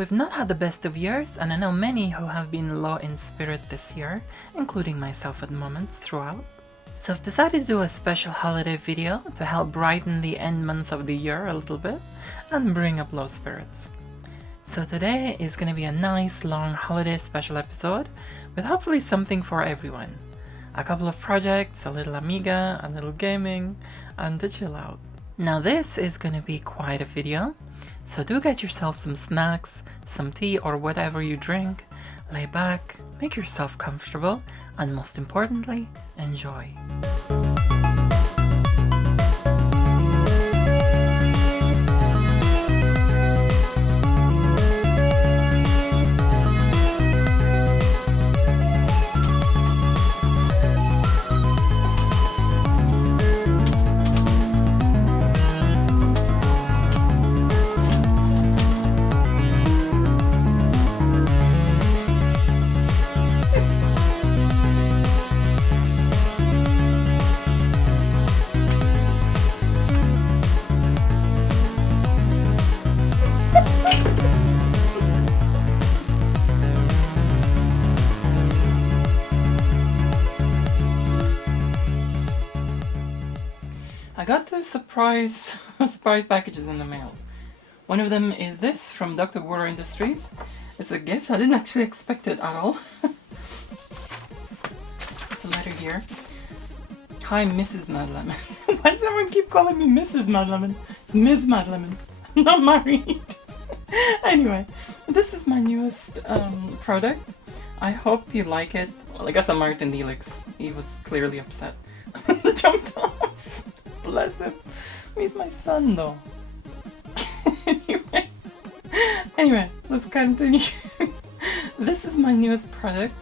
we've not had the best of years, and I know many who have been low in spirit this year, including myself at moments throughout. So I've decided to do a special holiday video to help brighten the end month of the year a little bit and bring up low spirits. So today is going to be a nice long holiday special episode with hopefully something for everyone. A couple of projects, a little Amiga, a little gaming, and to chill out. Now this is going to be quite a video, so do get yourself some snacks, some tea or whatever you drink, lay back, make yourself comfortable, and most importantly, enjoy. I got two surprise packages in the mail. One of them is this from Dr. Water Industries. It's a gift. I didn't actually expect it at all. It's a letter here. Hi, Mrs. MadLemon. Why does everyone keep calling me Mrs. MadLemon? It's Ms. MadLemon. I'm not married. Anyway, this is my newest product. I hope you like it. Well, I guess I'm Martin Neelix. He was clearly upset. Jumped off. Bless him. He's my son though. Anyway, let's continue. This is my newest product.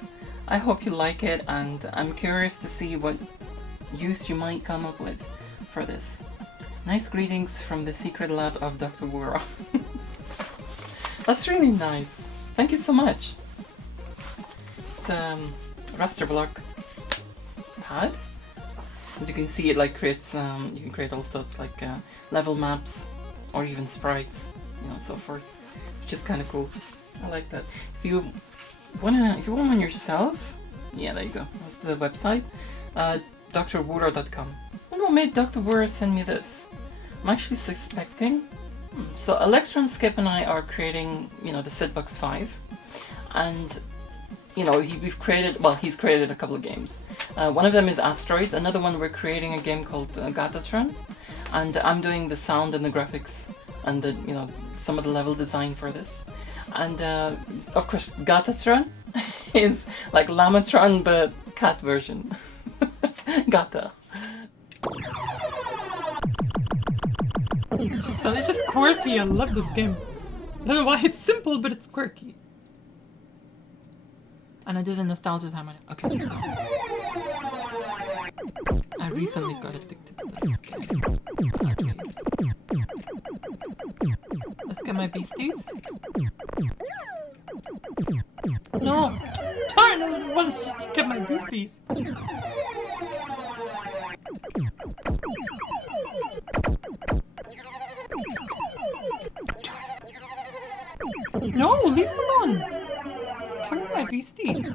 I hope you like it, and I'm curious to see what use you might come up with for this. Nice greetings from the secret lab of Dr. Wura. That's really nice. Thank you so much. It's a raster block pad. As you can see, it like creates, you can create all sorts like level maps or even sprites, you know, so forth, which is kind of cool. I like that. If you want one yourself, yeah, there you go. That's the website, drwura.com. I don't know, made Dr. Wura send me this. I'm actually suspecting. So Electron, Skip, and I are creating, you know, the Sidbox 5, and you know, he's created a couple of games. One of them is Asteroids, another one we're creating a game called Gatatron, and I'm doing the sound and the graphics and the, you know, some of the level design for this. And of course Gatatron is like Lamatron but cat version. Gata. It's just quirky. I love this game. I don't know why it's simple, but it's quirky. And I did a nostalgia time on it. Okay, so I recently got addicted to this game. Okay. Let's get my beasties. No! Darn, I want to get my beasties. No, leave them alone! Come on, my beasties.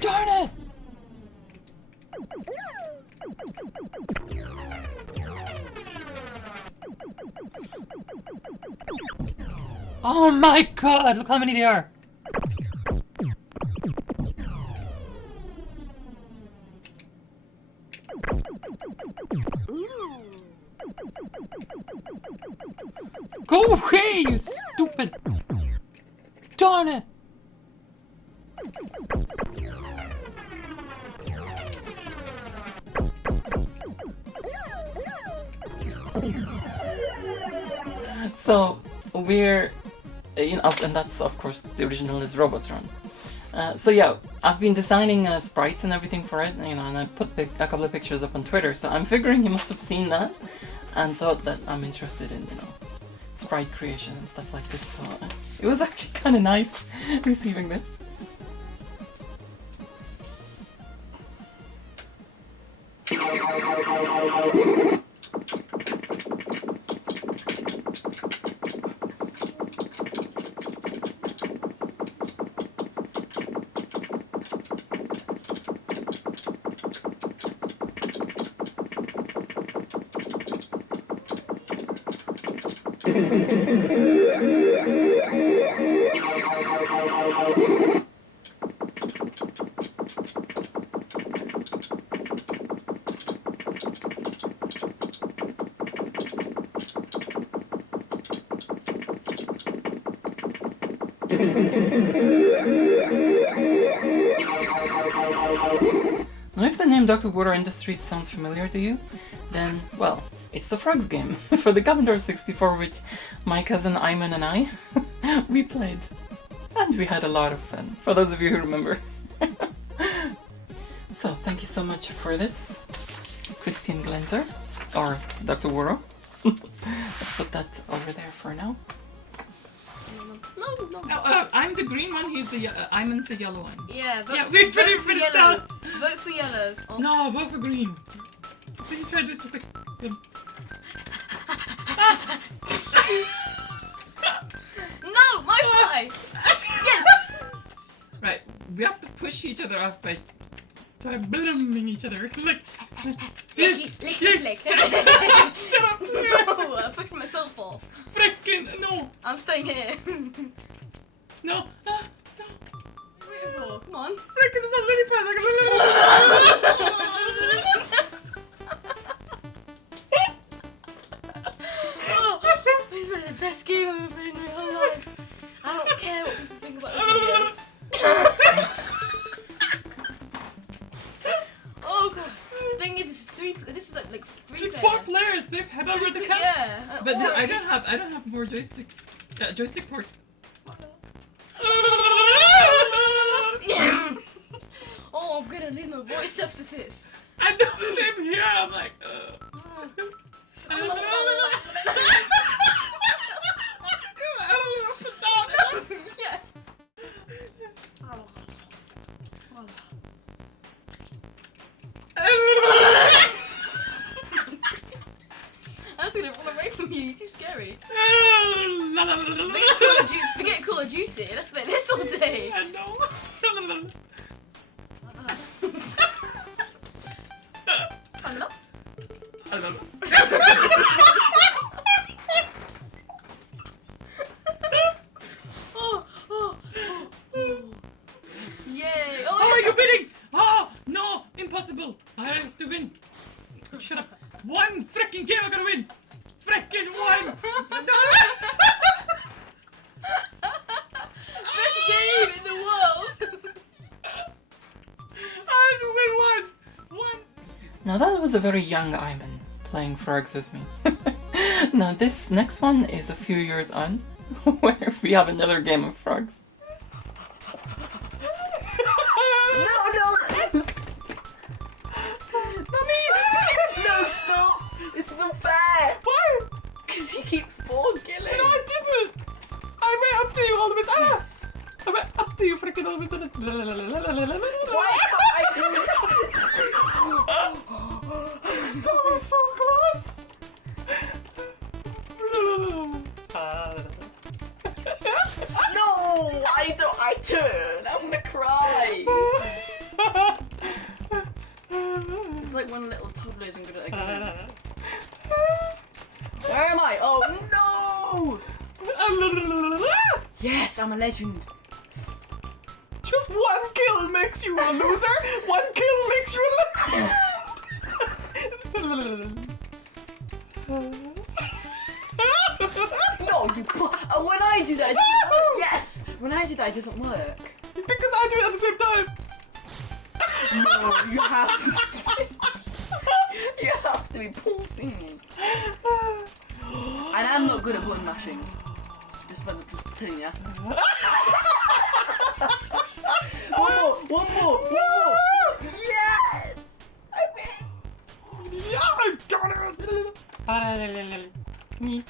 Darn it! Oh my god, look how many there are! Go away, you stupid! Darn it! So we're, you know, and that's of course the original is Robotron. So yeah, I've been designing sprites and everything for it, you know, and I put a couple of pictures up on Twitter. So I'm figuring you must have seen that and thought that I'm interested in, you know, sprite creation and stuff like this. So it was actually kind of nice receiving this. Now, if the name Dr. Water Industries sounds familiar to you, then, well, it's the Frogs game for the Commodore 64, which my cousin Ayman and I, we played. And we had a lot of fun, for those of you who remember. So, thank you so much for this, Christian Glenzer, or Dr. Water. Let's put that over there for now. No. I'm the green one, Ayman's the yellow one. Yeah, vote for yellow. Vote for yellow. Oh. No, vote for green. So you tried to pick him. No, my fly! Yes! Right, we have to push each other off by blooming each other. Like, Lick. shut up! No, I'm pushing myself off. Frickin' no! I'm staying here. No! What are you waiting for? Come on. Frickin' it's not lily Oh, this is the best game I've ever played in my whole life. I don't care what people think about this video. Oh god. The thing is, this is like three Four players. players, they've head over the cap. Yeah. But I don't have more joysticks. Joystick ports. Oh, I'm gonna lose my voice after this. I know, same here. I'm like, Yes. I was gonna run away from you. You're too scary. Forget Call of Duty. Let's play this all day. I know. Yay! Oh, you're winning! Oh, no, impossible. I have to win. Shut up. One freaking game I'm gonna win. Freaking one. Best game in the world. I have to win one. Now that was a very young Ayman playing Frogs with me. Now this next one is a few years on, where we have another game of Frogs. No! No, stop! This is unfair! Why? Because he keeps ball killing! No, I didn't! I went up to you all of a sudden! I went up to you freaking all of a sudden! Why can't I That was so close! No! I turn! I'm gonna cry! It's like when little toddler isn't good at a game. Where am I? Oh no! Yes, I'm a legend. Just one kill makes you a loser! One kill makes you a loser! No, you when I do that, it doesn't work. Yes! When I do that, it doesn't work. Because I do it at the same time! No, you have to be pulsing. And I'm not good at button mashing. Just telling you. One more. Yes! I win. Yeah, I got it! Me.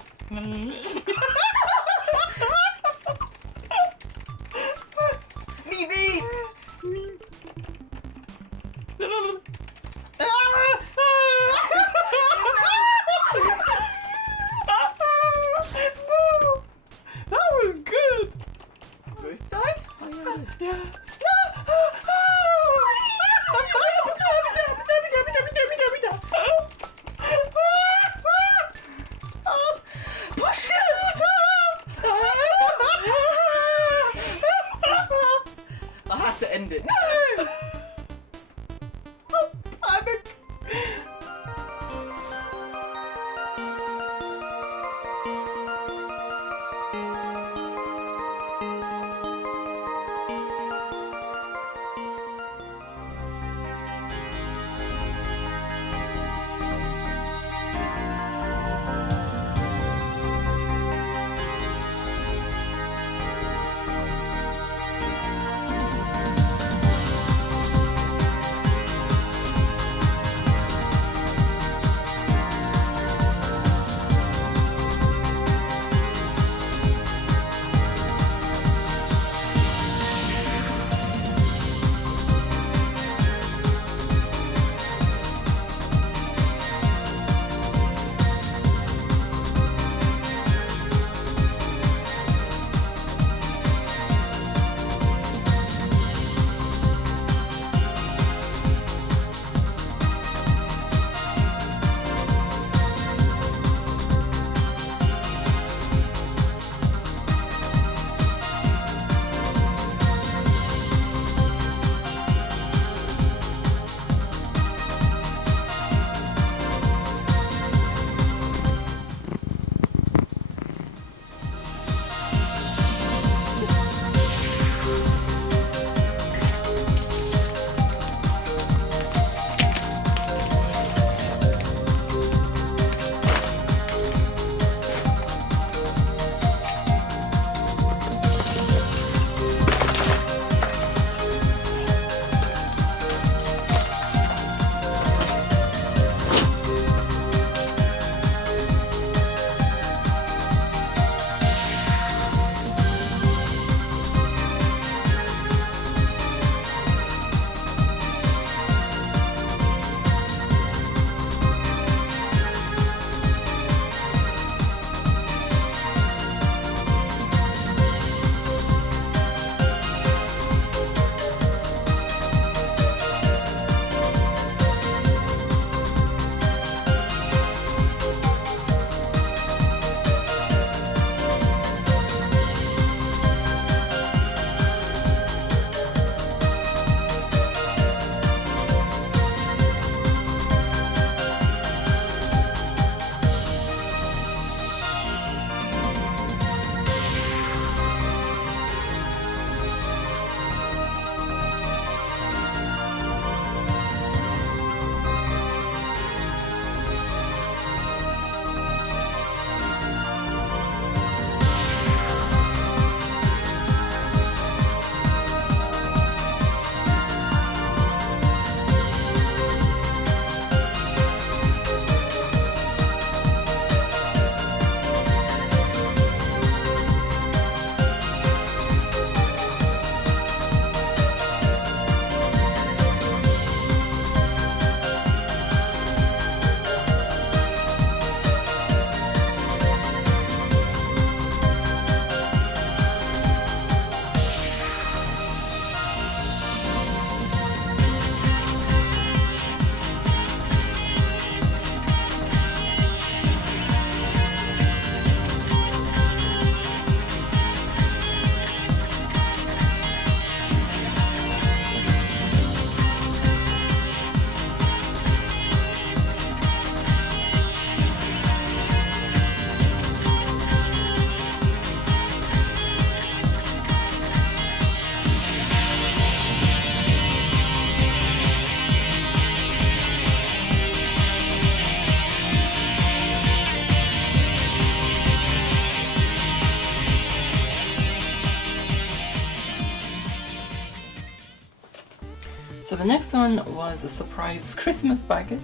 the next one was a surprise Christmas package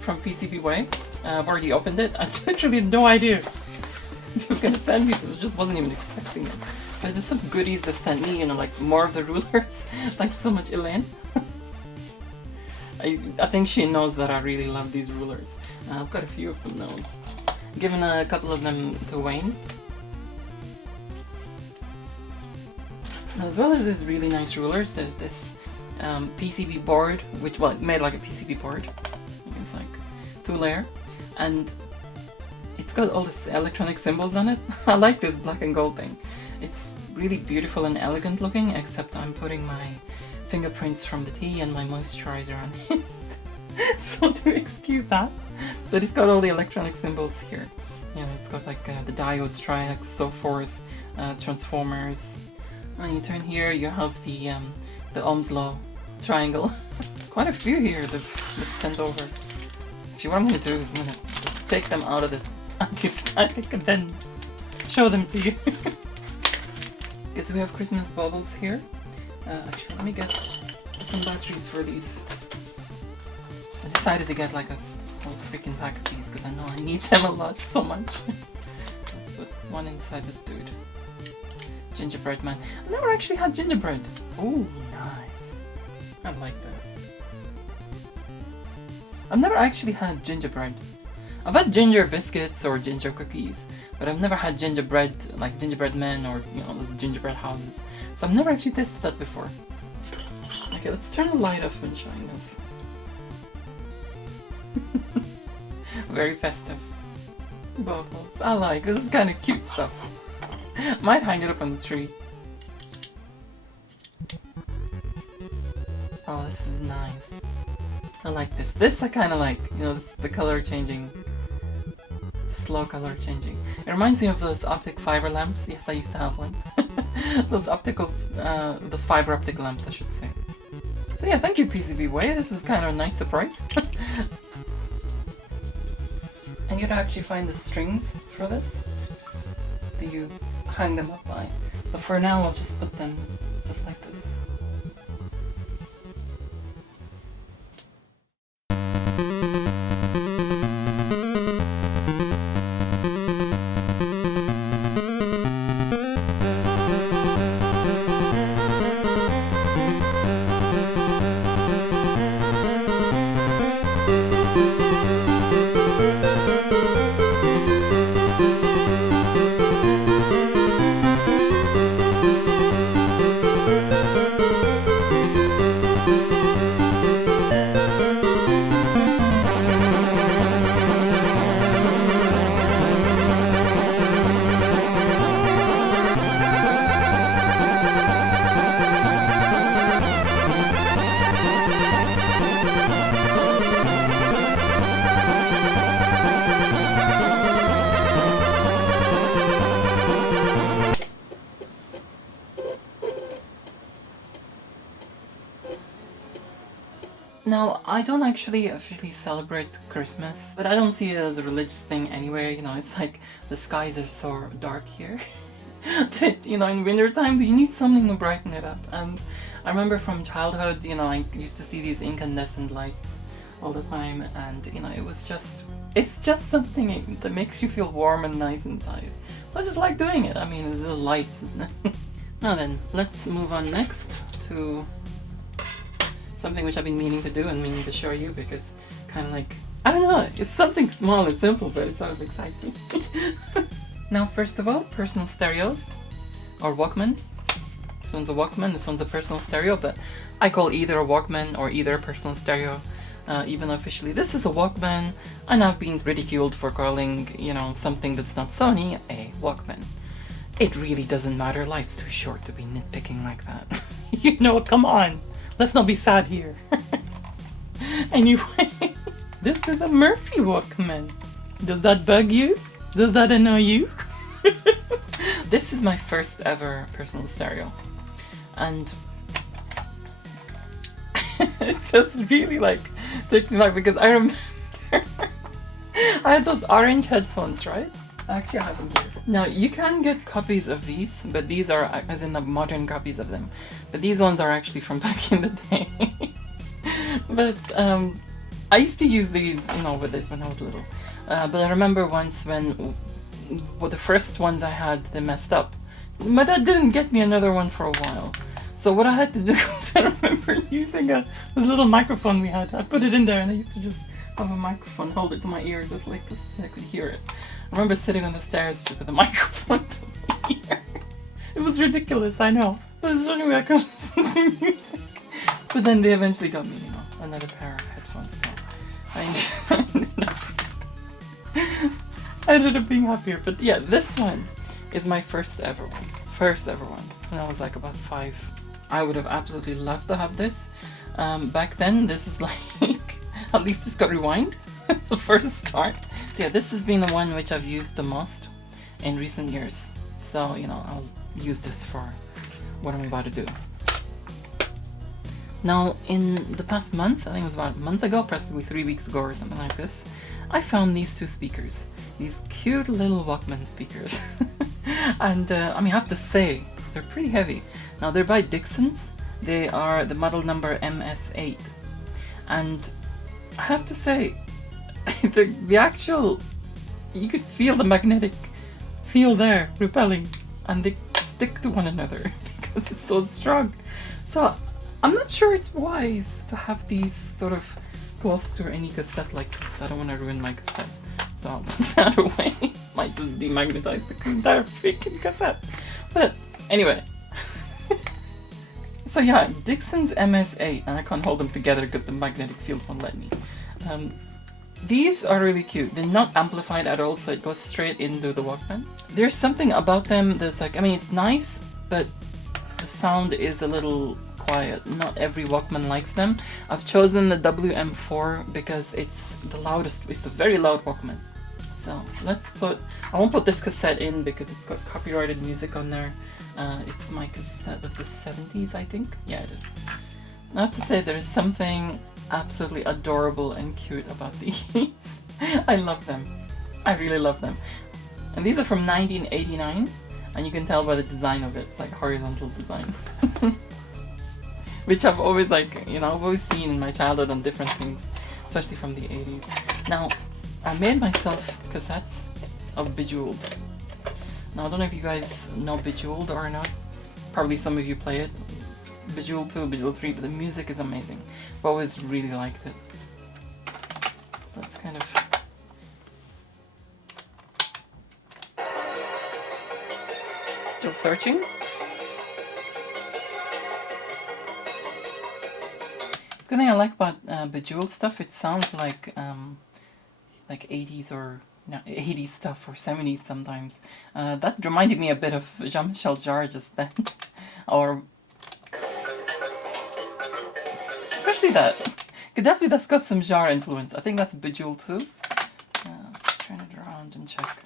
from PCBWay. I've already opened it. I literally had no idea they were gonna send me this. I just wasn't even expecting it. But there's some goodies they've sent me, you know, like more of the rulers. Like so much Elaine. I think she knows that I really love these rulers. I've got a few of them now. Given a couple of them to Wayne. Now, as well as these really nice rulers, there's this PCB board, which, well, it's made like a PCB board. It's like 2-layer, and it's got all these electronic symbols on it. I like this black and gold thing. It's really beautiful and elegant looking, except I'm putting my fingerprints from the tea and my moisturizer on it. So do excuse that. But it's got all the electronic symbols here. You know, it's got like the diodes, triacs, so forth, transformers. When you turn here, you have the Ohm's law triangle. Quite a few here they've sent over. Actually, what I'm going to do is I'm going to just take them out of this anti-static and then show them to you. Because we have Christmas baubles here. Actually, let me get some batteries for these. I decided to get like a whole freaking pack of these because I know I need them a lot, so much. Let's put one inside this dude. Gingerbread man. I've never actually had gingerbread. Oh, nice. I like that. I've never actually had gingerbread. I've had ginger biscuits or ginger cookies, but I've never had gingerbread, like gingerbread men or, you know, those gingerbread houses. So I've never actually tasted that before. Okay, let's turn the light off when showing this. Very festive. Baubles. I like, this is kind of cute stuff. Might hang it up on the tree. Oh, this is nice. I like this. This I kind of like. You know, this, the color changing. Slow color changing. It reminds me of those optic fiber lamps. Yes, I used to have one. Those fiber optic lamps, I should say. So yeah, thank you PCBWay. This was kind of a nice surprise. And you'd actually find the strings for this that you hang them up by. But for now, I'll just put them just like this. Now, I don't actually officially celebrate Christmas, but I don't see it as a religious thing anyway. You know, it's like the skies are so dark here that, you know, in winter time you need something to brighten it up. And I remember from childhood, you know, I used to see these incandescent lights all the time, and, you know, it's just something that makes you feel warm and nice inside. I just like doing it. I mean, it's just lights, isn't it? Now then, let's move on next to something which I've been meaning to do and meaning to show you, because kind of like, I don't know, it's something small and simple, but it's sort of exciting. Now, first of all, personal stereos, or Walkmans. This one's a Walkman, this one's a personal stereo, but I call either a Walkman or either a personal stereo, even officially. This is a Walkman, and I've been ridiculed for calling, you know, something that's not Sony a Walkman. It really doesn't matter, life's too short to be nitpicking like that. You know, come on! Let's not be sad here. Anyway, this is a Murphy Walkman. Does that bug you? Does that annoy you? This is my first ever personal stereo. And it just really like takes me back, because I remember I had those orange headphones, right? Actually, I have them here. Now, you can get copies of these, but these are, as in the modern copies of them. But these ones are actually from back in the day. But I used to use these, with this when I was little. But I remember once when the first ones I had, they messed up. My dad didn't get me another one for a while. So what I had to do was I remember using this little microphone we had. I put it in there and I used to just have a microphone, hold it to my ear just like this so I could hear it. I remember sitting on the stairs with the microphone to my ear. It was ridiculous, I know. But it was the only way I could listen to music. But then they eventually got me, another pair of headphones, so I ended up being happier. But yeah, this one is my first ever one. When I was like about 5. I would have absolutely loved to have this. Back then, this is like, at least it's got rewind, the first start. So yeah, this has been the one which I've used the most in recent years. So, I'll use this for what I'm about to do. Now, in the past month, I think it was about a month ago, possibly 3 weeks ago or something like this, I found these 2 speakers. These cute little Walkman speakers. And, I have to say, they're pretty heavy. Now, they're by Dixon's. They are the model number MS8. And I have to say, the actual, you could feel the magnetic field there repelling, and they stick to one another because it's so strong. So I'm not sure it's wise to have these sort of close to any cassette like this. I don't want to ruin my cassette, so I'll put that away. Might just demagnetize the entire freaking cassette. But anyway. So yeah, Dixon's MS8, and I can't hold them together because the magnetic field won't let me. These are really cute. They're not amplified at all, so it goes straight into the Walkman. There's something about them that's like, it's nice, but the sound is a little quiet. Not every Walkman likes them. I've chosen the WM4 because it's the loudest, it's a very loud Walkman. So I won't put this cassette in because it's got copyrighted music on there. It's my cassette of the 70s, I think. Yeah, it is. I have to say there is something absolutely adorable and cute about these. I love them. I really love them. And these are from 1989, and you can tell by the design of it. It's like horizontal design. Which I've always I've always seen in my childhood on different things, especially from the 80s. Now, I made myself cassettes of Bejeweled. Now, I don't know if you guys know Bejeweled or not. Probably some of you play it. Bejeweled 2, Bejeweled 3, but the music is amazing. I've always really liked it. So it's kind of... Still searching. The good thing I like about Bejeweled stuff, it sounds like 80s or 80s stuff or 70s sometimes. That reminded me a bit of Jean-Michel Jarre just then. Or especially that. Definitely that's got some Jarre influence. I think that's Bejeweled too. Let's turn it around and check.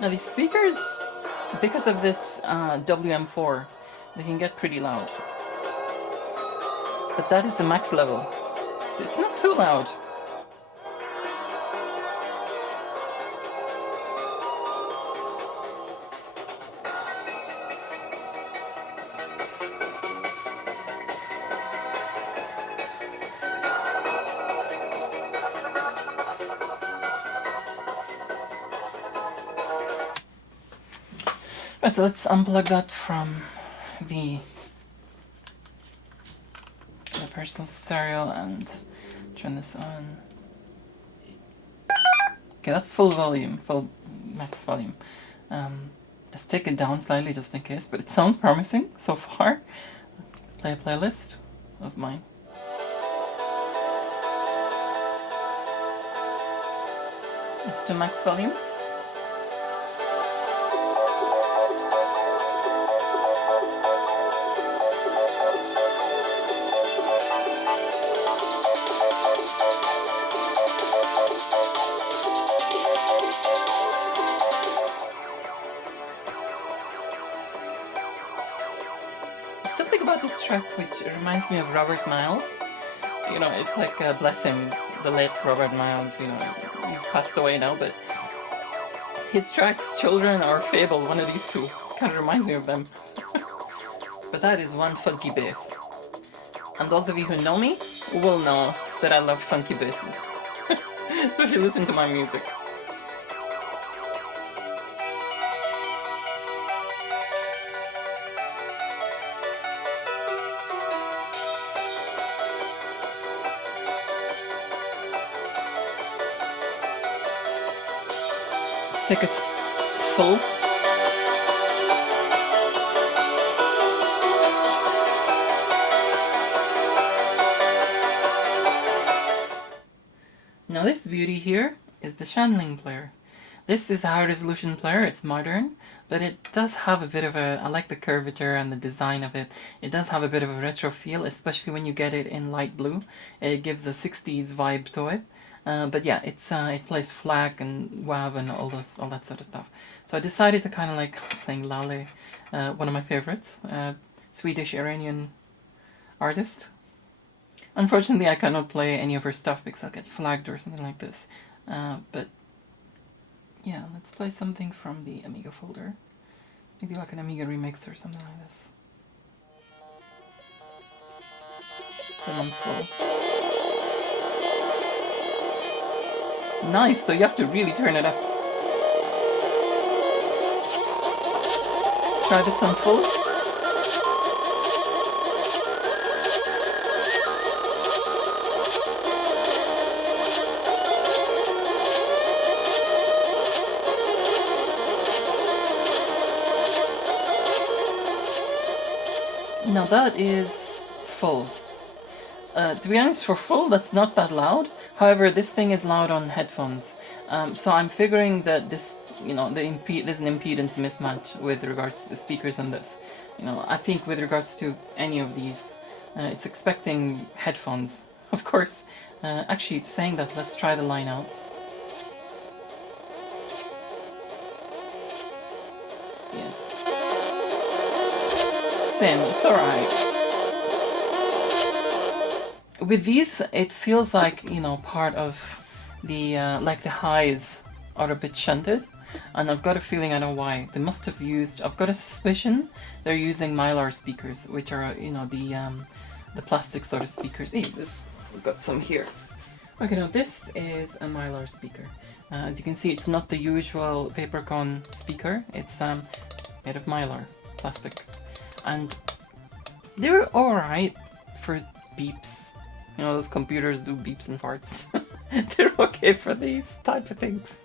Now these speakers, because of this WM4, they can get pretty loud. But that is the max level, so it's not too loud. Right, so let's unplug that from the personal stereo and turn this on. Okay, that's full volume, full max volume. Just take it down slightly just in case, but it sounds promising so far. Play a playlist of mine. Let's do max volume. track which reminds me of Robert Miles. You know, it's like, bless him, the late Robert Miles, you know, he's passed away now, but his tracks, Children or Fable, one of these two, kind of reminds me of them. But that is one funky bass. And those of you who know me will know that I love funky basses. Especially listen to my music. Let's take it full. Now this beauty here is the Shanling player. This is a high resolution player, it's modern, but it does have a bit of a, I like the curvature and the design of it. It does have a bit of a retro feel, especially when you get it in light blue. It gives a 60s vibe to it. But yeah, it plays FLAC and WAV and all that sort of stuff. So I decided to kind of like, I was playing Lale, one of my favorites, Swedish-Iranian artist. Unfortunately, I cannot play any of her stuff because I'll get flagged or something like this. But yeah, let's play something from the Amiga folder. Maybe like an Amiga remix or something like this. Put on full. Nice, though you have to really turn it up. Let's try this on full. Now that is full. To be honest, for full, that's not that loud. However, this thing is loud on headphones. So I'm figuring that this, you know, there's an impedance mismatch with regards to the speakers on this. You know, I think with regards to any of these, it's expecting headphones, of course. Actually, it's saying that. Let's try the line out. Yes. Same, it's alright. With these, it feels like, you know, part of the, like the highs are a bit shunted. And I've got a feeling I know why. They must have used, I've got a suspicion they're using Mylar speakers, which are, you know, the plastic sort of speakers. Hey, we've got some here. Okay, now this is a Mylar speaker. As you can see, it's not the usual paper cone speaker. It's made of Mylar, plastic. And they're alright for beeps. You know, those computers do beeps and farts. They're okay for these type of things.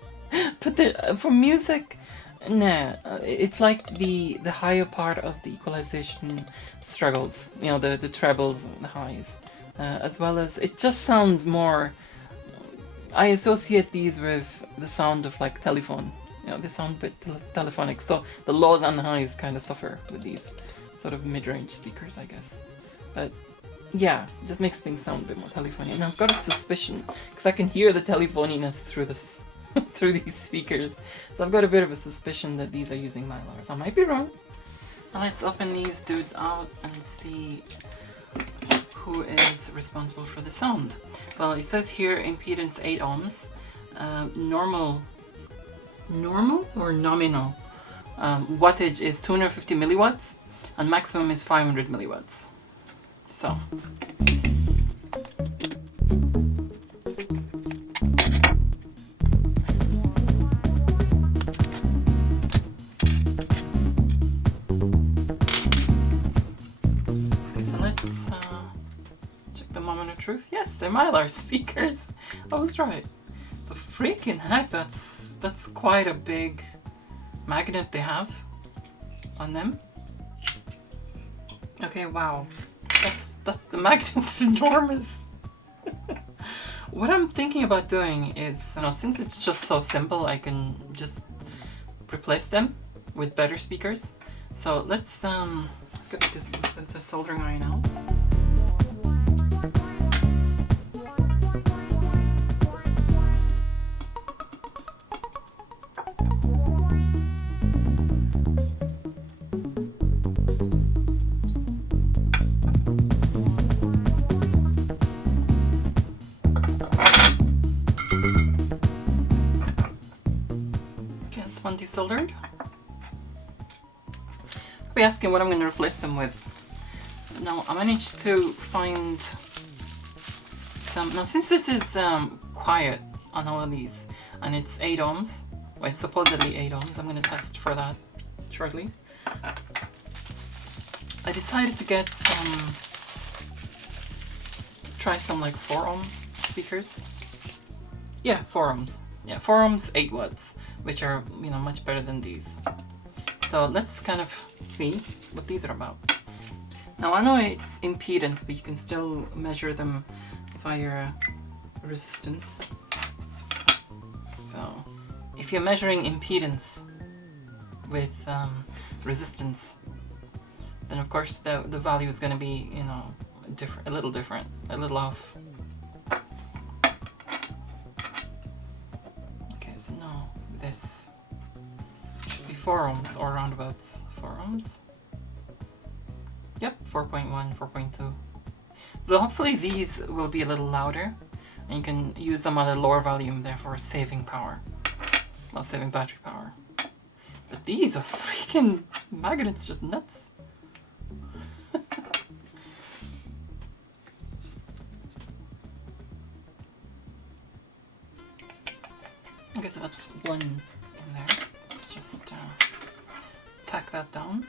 But for music, nah. It's like the higher part of the equalization struggles. You know, the trebles and the highs. As well as, it just sounds more... I associate these with the sound of like telephone. You know, they sound a bit telephonic. So the lows and highs kind of suffer with these sort of mid-range speakers, I guess. But yeah, it just makes things sound a bit more telephony. And I've got a suspicion, because I can hear the telephoniness through this, through these speakers. So I've got a bit of a suspicion that these are using Mylars. I might be wrong. Now let's open these dudes out and see who is responsible for the sound. Well, it says here impedance 8 ohms. Normal or nominal wattage is 250 milliwatts, and maximum is 500 milliwatts. So. Okay, so let's check the moment of truth. Yes, they're Mylar speakers. I was right. The freaking heck, that's quite a big magnet they have on them. Okay, wow. That's the magnet's enormous. What I'm thinking about doing is, you know, since it's just so simple, I can just replace them with better speakers. So let's get the soldering iron out. desoldered. I'll be asking what I'm going to replace them with. Now, I managed to find some... Now, since this is quiet on all of these, and it's 8 ohms, well, it's supposedly 8 ohms, I'm going to test for that shortly. I decided to get some... Try some like 4 ohm speakers. Yeah, 4 ohms. Yeah, 4 ohms, 8 watts, which are, you know, much better than these. So let's kind of see what these are about. Now I know it's impedance, but you can still measure them via resistance. So if you're measuring impedance with resistance, then of course the value is going to be, you know, a little different, a little off. Okay, so now this should be 4 ohms or roundabouts 4 ohms. Yep, 4.1, 4.2. So hopefully these will be a little louder, and you can use them at a lower volume, therefore saving power. Well, saving battery power. But these are freaking magnets, just nuts. Okay, so that's one in there. Let's just tack that down.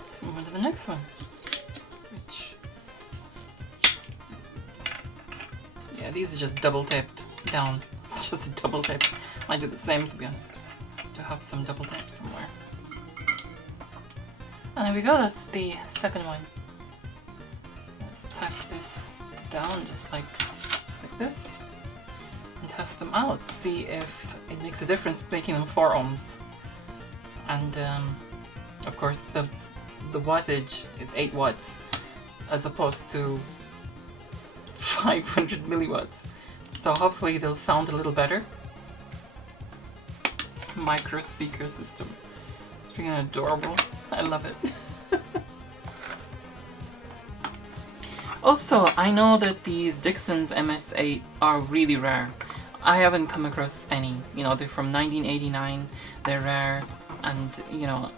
Let's move on to the next one. Which... Yeah, these are just double taped down. It's just a double tape. Might do the same, to be honest. To have some double tape somewhere. And there we go, that's the second one. Let's tack this down just like this and test them out to see if it makes a difference making them 4 ohms. And of course the wattage is 8 watts as opposed to 500 milliwatts. So hopefully they'll sound a little better. Micro speaker system. It's freaking adorable. I love it. Also, I know that these Dixon's MS8 are really rare. I haven't come across any. You know, they're from 1989. They're rare, and you know,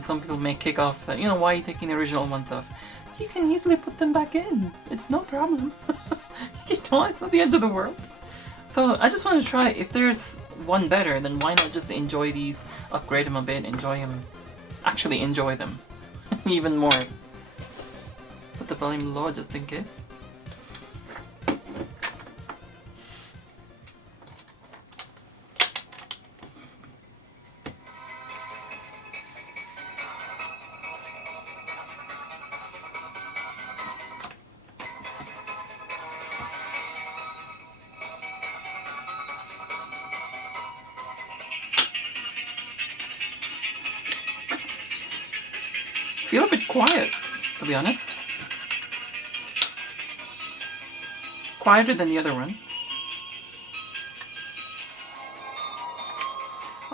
some people may kick off that. You know, why are you taking the original ones off? You can easily put them back in. It's no problem. You know, it's not the end of the world. So I just want to try, if there's one better, then why not just enjoy these, upgrade them a bit, actually enjoy them even more. Let's put the volume low just in case. Feel a bit quiet, to be honest. Quieter than the other one.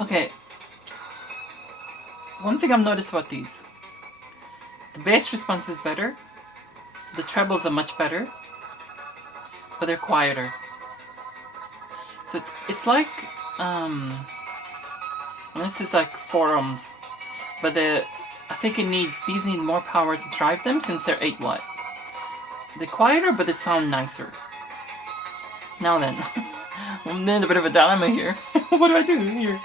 Okay. One thing I've noticed about these. The bass response is better. The trebles are much better. But they're quieter. So it's like this is like 4 ohms. But I think these need more power to drive them since they're 8 watt. They're quieter, but they sound nicer. Now then, I'm in a bit of a dilemma here. What do I do here?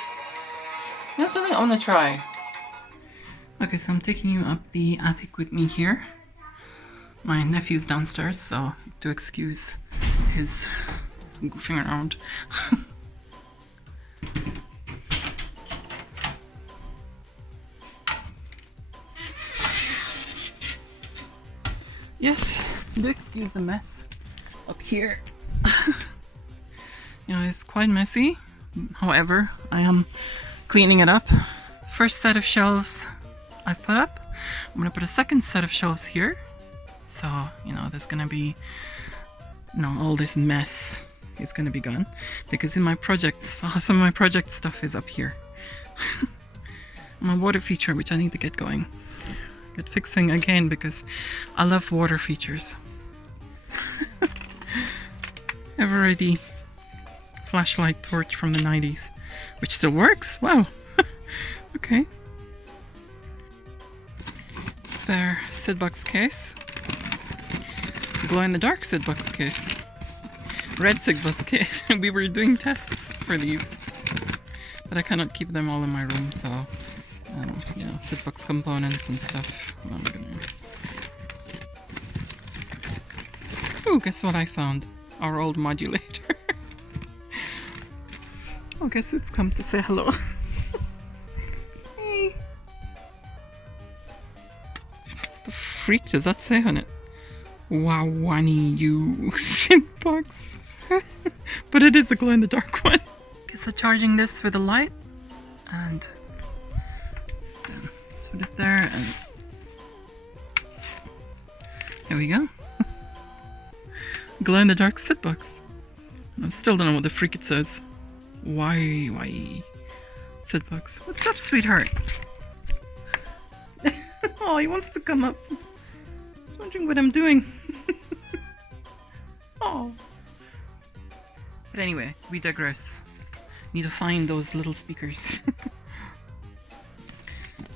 That's something I want to try. Okay, so I'm taking you up the attic with me here. My nephew's downstairs, so do excuse his goofing around. Yes, do excuse the mess up here. You know, it's quite messy. However, I am cleaning it up. First set of shelves I've put up. I'm gonna put a second set of shelves here. So, you know, there's gonna be, you know, all this mess is gonna be gone. Because in my projects, some of my project stuff is up here. my water feature, which I need to get going. Get fixing again because I love water features. Ever ready flashlight torch from the 90s, which still works. Wow. Okay. Spare Sidbox case. Glow in the dark Sidbox case. Red Sidbox case. We were doing tests for these, but I cannot keep them all in my room, so you know, Sidbox components and stuff. Well, I'm gonna... Ooh, guess what I found? Our old modulator. Oh, guess who's come to say hello? Hey. The freak does that say on it? Wowani, you Sidbox. But it is a glow in the dark one. Okay, so charging this with a light and let's put it there and there we go. Glow in the dark Sidbox. I still don't know what the freak it says. Why Sidbox? What's up, sweetheart? Oh, he wants to come up. He's wondering what I'm doing. Oh. But anyway, we digress. Need to find those little speakers.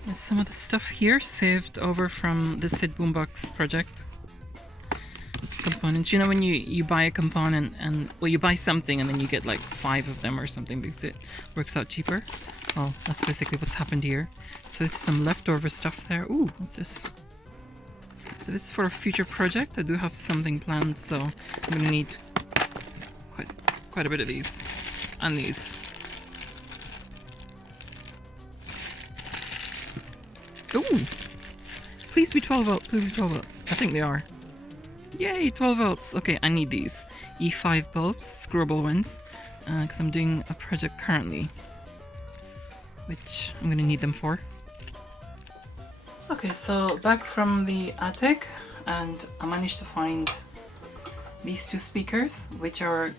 There's some of the stuff here saved over from the Sid Boombox project. Components. You know when you buy a component and, well, you buy something and then you get like 5 of them or something because it works out cheaper? Well, that's basically what's happened here. So there's some leftover stuff there. Ooh, what's this? So this is for a future project. I do have something planned, so I'm gonna need quite a bit of these and these. Ooh! Please be 12 volt, please be 12 volt. I think they are. Yay, 12 volts. Okay, I need these E5 bulbs, screwable ones, because I'm doing a project currently, which I'm gonna need them for. Okay, so back from the attic, and I managed to find these 2 speakers, which are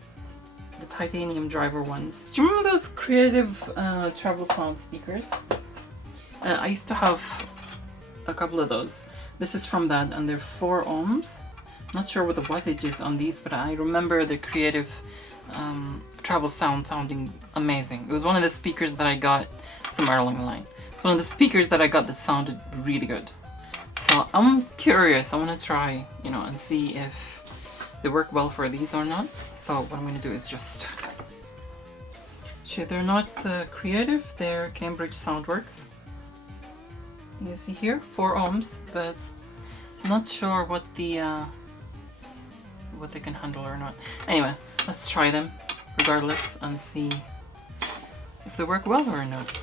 the titanium driver ones. Do you remember those creative travel sound speakers? I used to have a couple of those. This is from that, and they're 4 ohms. Not sure what the wattage is on these, but I remember the creative travel sound sounding amazing. It was one of the speakers that I got somewhere along the line. It's one of the speakers that I got that sounded really good. So I'm curious, I want to try, you know, and see if they work well for these or not. So what I'm going to do is just... They're not creative, they're Cambridge Soundworks. You can see here, 4 ohms, but I'm not sure what the what they can handle or not. Anyway, let's try them regardless and see if they work well or not.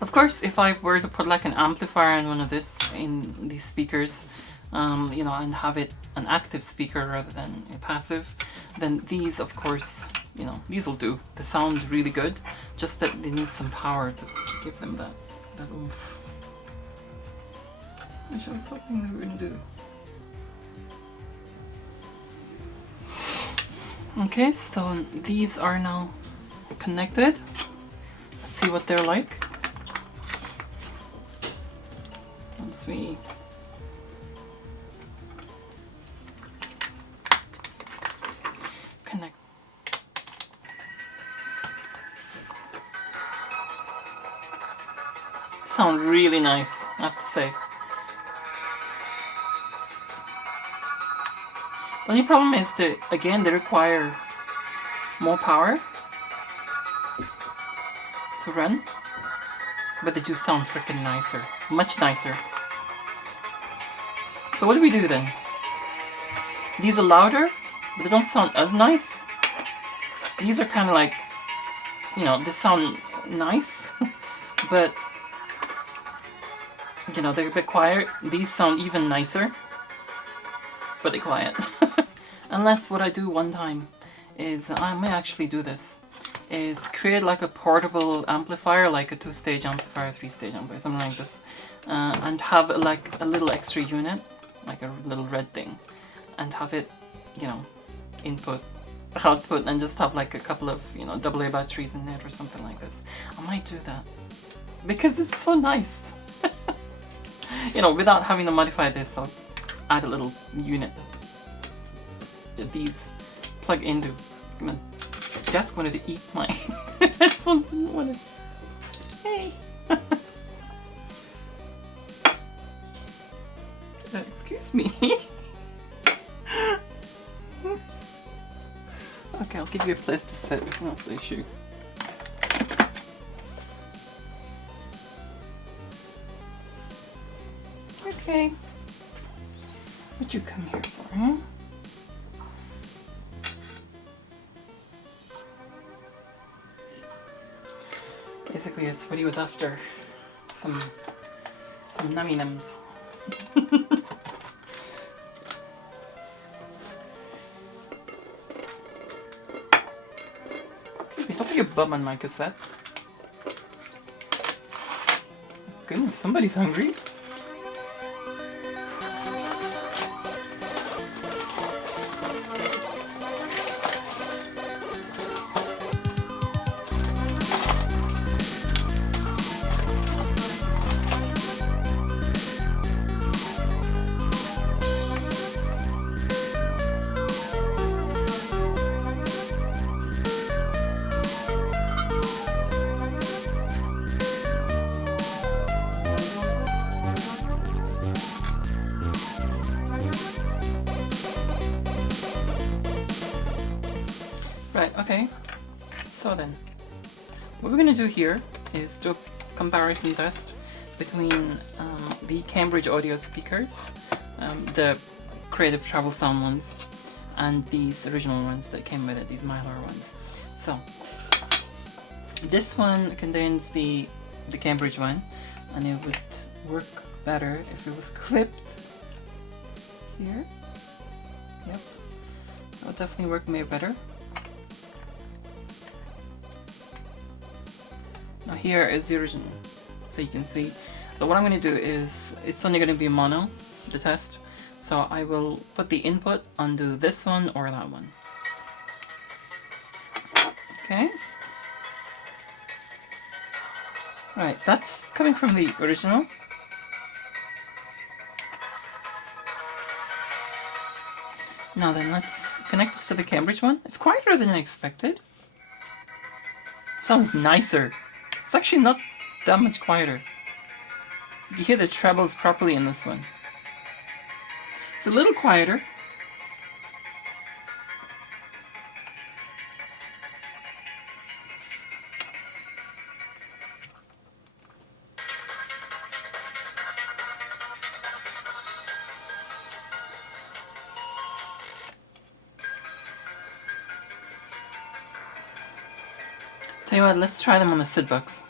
Of course, if I were to put like an amplifier in one of these speakers, you know, and have it an active speaker rather than a passive, then these, of course, you know, these will do. They sound really good, just that they need some power to give them that oomph. Which I was hoping they were going to do. Okay, so these are now connected. Let's see what they're like. Once we connect. Sound really nice, I have to say. The only problem is that, again, they require more power to run, but they do sound freaking nicer, much nicer. So what do we do then? These are louder, but they don't sound as nice. These are kind of like, you know, they sound nice, but, you know, they're a bit quiet. These sound even nicer, but they're quiet. Unless what I do one time is, I may actually do this, is create like a portable amplifier, like a 2-stage amplifier, 3-stage amplifier, something like this, and have like a little extra unit, like a little red thing, and have it, you know, input, output, and just have like a couple of, you know, AA batteries in it or something like this. I might do that. because it's so nice. You know, without having to modify this, I'll add a little unit that these plug into. My desk wanted to eat my headphones, didn't want to. Hey! Excuse me. Okay, I'll give you a place to sit. That's the issue. Okay. What'd you come here for, huh? Basically, it's what he was after. Some nummy nums. Excuse me, don't put your bum on my cassette. Goodness, somebody's hungry. Right, okay. So then, what we're gonna do here is do a comparison test between the Cambridge audio speakers, the Creative Travel Sound ones, and these original ones that came with it, these Mylar ones. So, this one contains the Cambridge one, and it would work better if it was clipped here. Yep, that would definitely work way better. Now here is the original, so you can see. So what I'm going to do is, it's only going to be mono, the test. So I will put the input onto this one or that one. Okay. Right, that's coming from the original. Now then, let's connect this to the Cambridge one. It's quieter than I expected. Sounds nicer. It's actually not that much quieter. You hear the trebles properly in this one. It's a little quieter. Tell you what, let's try them on the SID box.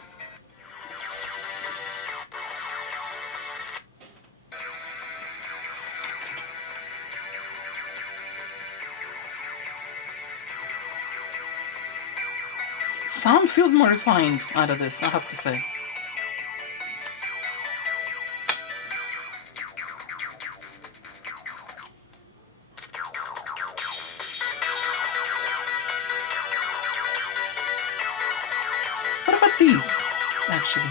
Sound feels more refined out of this, I have to say. What about these, actually?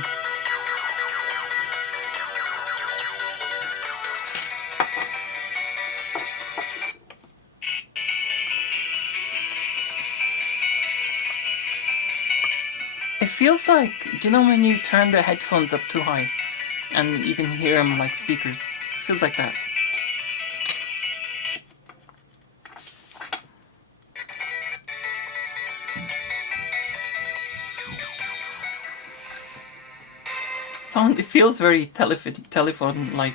It feels like, do you know when you turn the headphones up too high and you can hear them like speakers? It feels like that. It feels very telephone-like.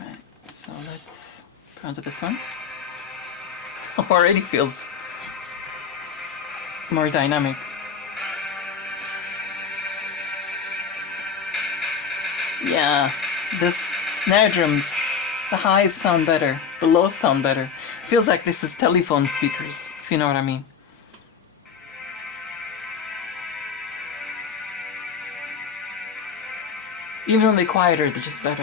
Right, so let's put onto this one. Oh, already feels more dynamic. Yeah, the snare drums, the highs sound better, the lows sound better. Feels like this is telephone speakers, if you know what I mean. Even though they're quieter, they're just better.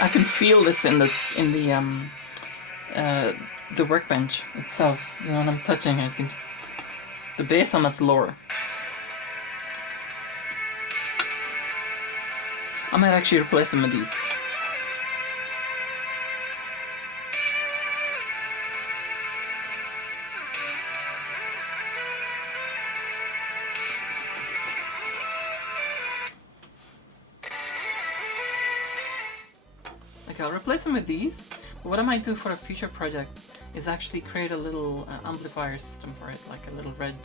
I can feel this in the workbench itself. You know, when I'm touching it, the bass on it's lower. I might actually replace them with these. Okay, I'll replace them with these. But what I might do for a future project is actually create a little amplifier system for it, like a little red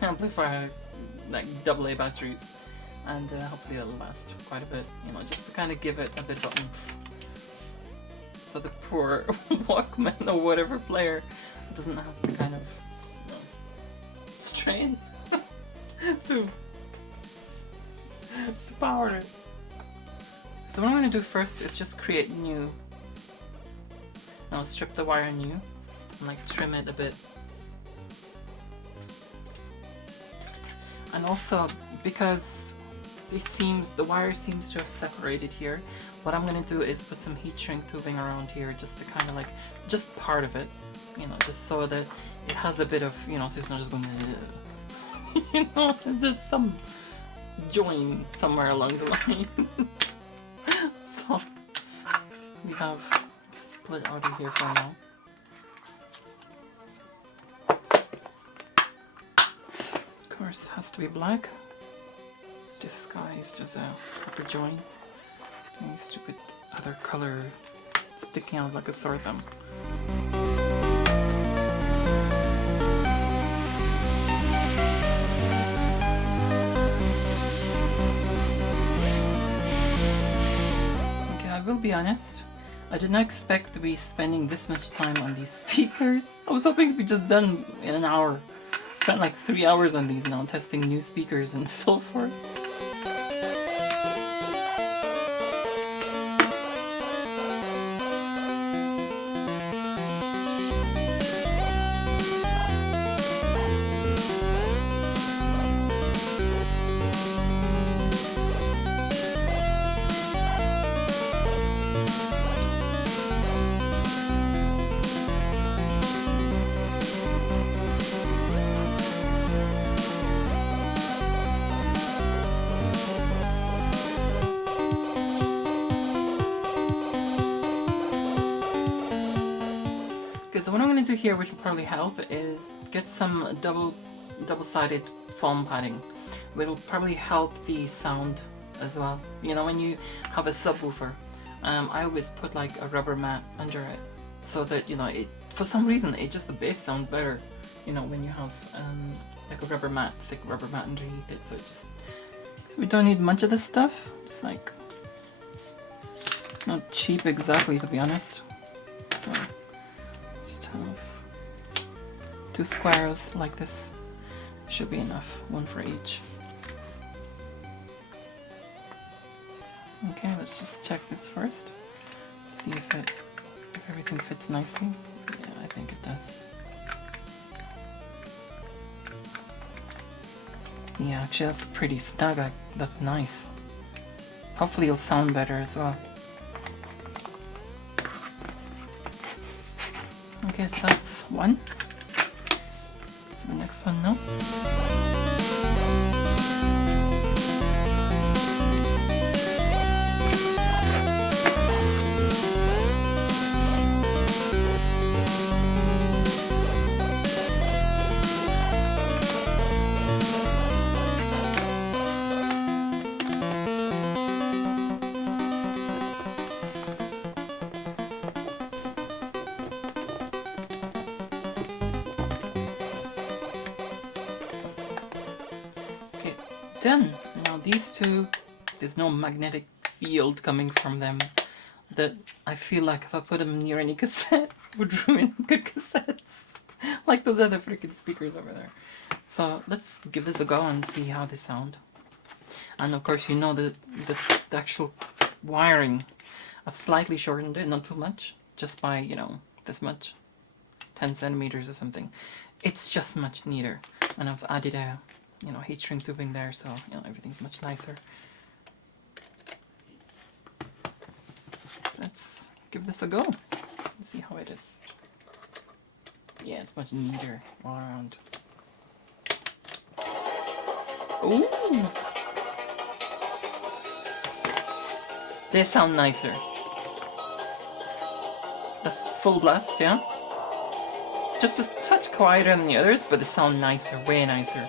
amplifier, like AA batteries. And hopefully it'll last quite a bit, you know, just to kind of give it a bit of oomph. So the poor Walkman or whatever player doesn't have to kind of, you know, strain to power it. So what I'm going to do first is just create new. I'll strip the wire new and like trim it a bit. And also, because the wire seems to have separated here, what I'm gonna do is put some heat shrink tubing around here just to kind of like, just part of it, you know, just so that it has a bit of, you know, so it's not just going you know, there's some join somewhere along the line. So, we have split out of here for now. Of course, has to be black. This guy is just a proper join. Any stupid other color sticking out like a sore thumb. Okay, I will be honest. I did not expect to be spending this much time on these speakers. I was hoping to be just done in an hour. Spent like 3 hours on these now, testing new speakers and so forth. So what I'm going to do here, which will probably help, is get some double-sided foam padding. It'll probably help the sound as well. You know, when you have a subwoofer, I always put like a rubber mat under it, so that, you know, it, for some reason, the bass sounds better. You know, when you have like a rubber mat, thick rubber mat underneath it. So we don't need much of this stuff. Just like, it's not cheap exactly, to be honest. So. Have 2 squares like this. Should be enough, 1 for each. Okay, let's just check this first. See if everything fits nicely. Yeah, I think it does. Yeah, actually that's pretty snug. That's nice. Hopefully it'll sound better as well. Okay, so that's 1. So the next one now. Done. Now these two, there's no magnetic field coming from them that I feel like if I put them near any cassette would ruin the cassettes, like those other freaking speakers over there. So let's give this a go and see how they sound. And of course, you know the actual wiring. I've slightly shortened it, not too much, just by, you know, this much, 10 centimeters or something. It's just much neater. And I've added a, you know, heat shrink tubing there, so, you know, everything's much nicer. Let's give this a go and see how it is. Yeah, it's much neater all around. Ooh! They sound nicer. That's full blast, yeah? Just a touch quieter than the others, but they sound nicer, way nicer.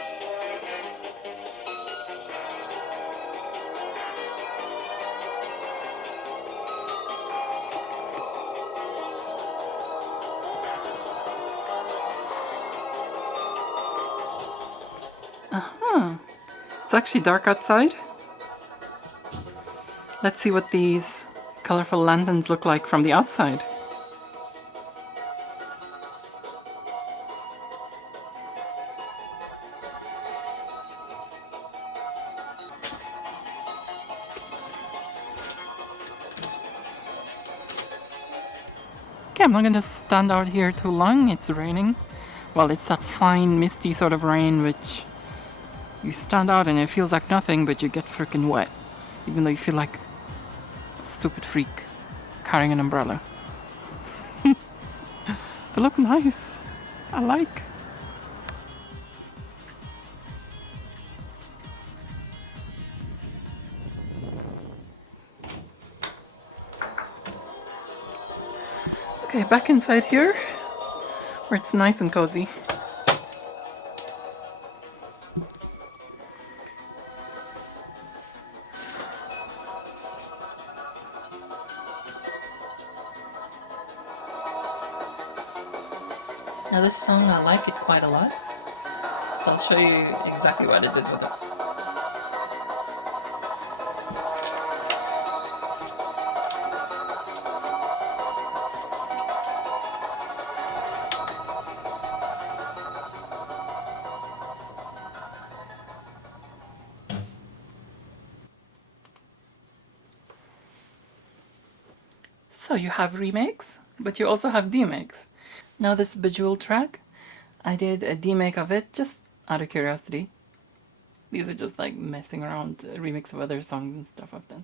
It's actually dark outside. Let's see what these colorful lanterns look like from the outside. Okay, I'm not going to stand out here too long. It's raining. Well, it's that fine, misty sort of rain which you stand out and it feels like nothing, but you get freaking wet. Even though you feel like a stupid freak carrying an umbrella. They look nice. I like. Okay, back inside here, where it's nice and cozy. Now this song, I like it quite a lot, so I'll show you exactly what I did with it. So you have remakes, but you also have demakes. Now this Bejeweled track, I did a demake of it just out of curiosity. These are just like messing around, remix of other songs and stuff I've done.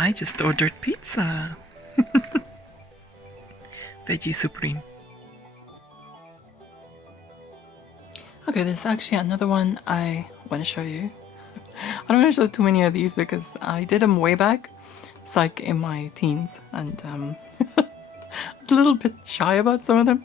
I just ordered pizza. Veggie Supreme. Okay, there's actually another one I want to show you. I don't want to show too many of these because I did them way back. It's like in my teens, and a little bit shy about some of them.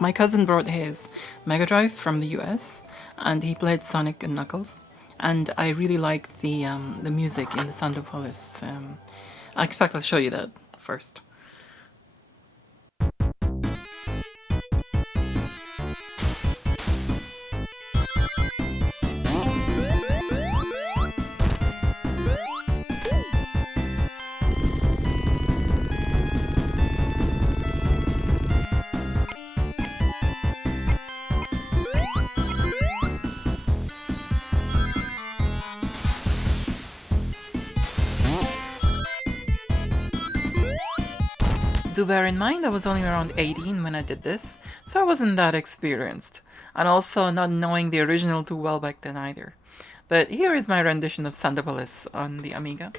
My cousin brought his Mega Drive from the US, and he played Sonic and Knuckles. And I really liked the music in the Sandopolis. In fact, I'll show you that first. Do bear in mind I was only around 18 when I did this, so I wasn't that experienced, and also not knowing the original too well back then either. But here is my rendition of Sandopolis on the Amiga.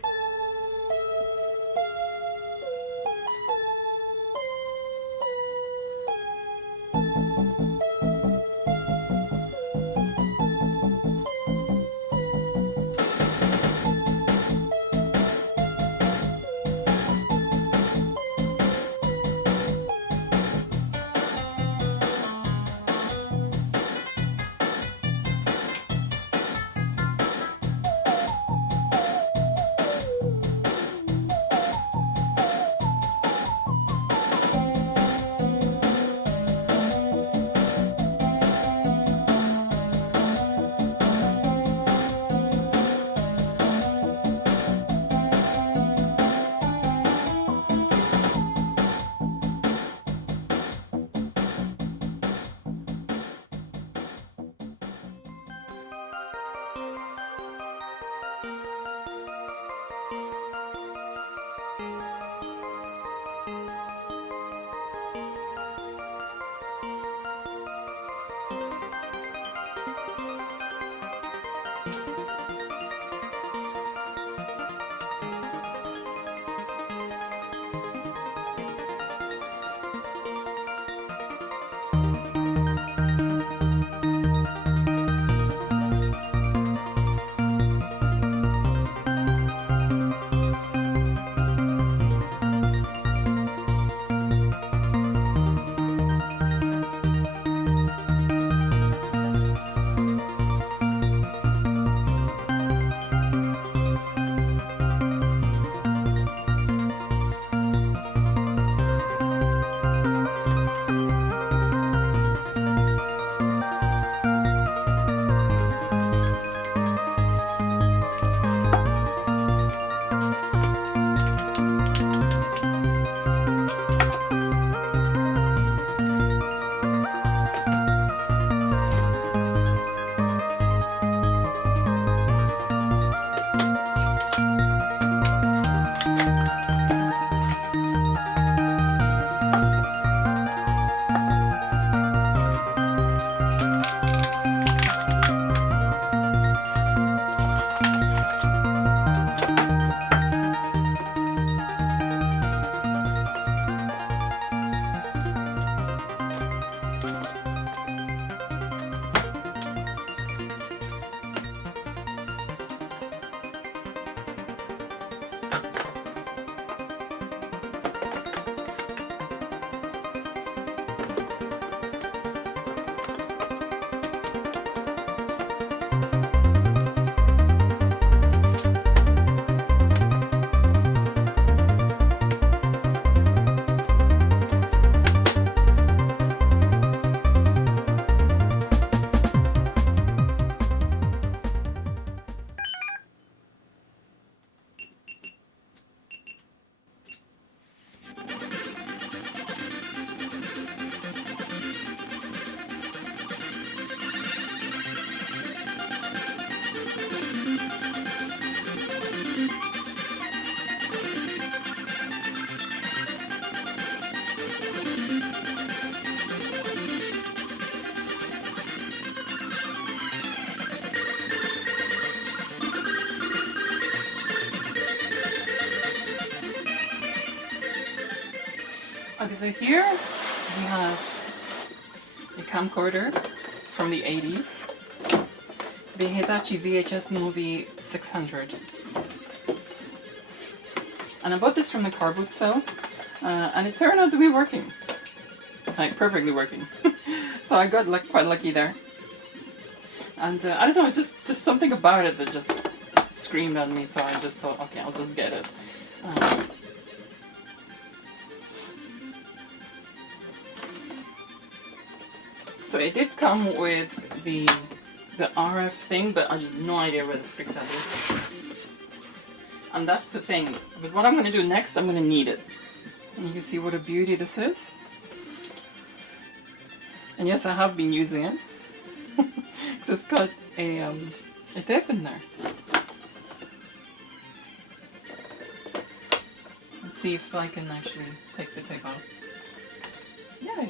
So here we have a camcorder from the 80s. The Hitachi Vhs Movie 600. And I bought this from the car boot sale, and it turned out to be working. Like, perfectly working. So I got quite lucky there. And I don't know, it's just there's something about it that just screamed at me, so I just thought, okay, I'll just get it. So it did come with the RF thing, but I have no idea where the frick that is. And that's the thing. But what I'm going to do next, I'm going to need it. And you can see what a beauty this is. And yes, I have been using it. Because it's got a tape in there. Let's see if I can actually take the tape off. Yay!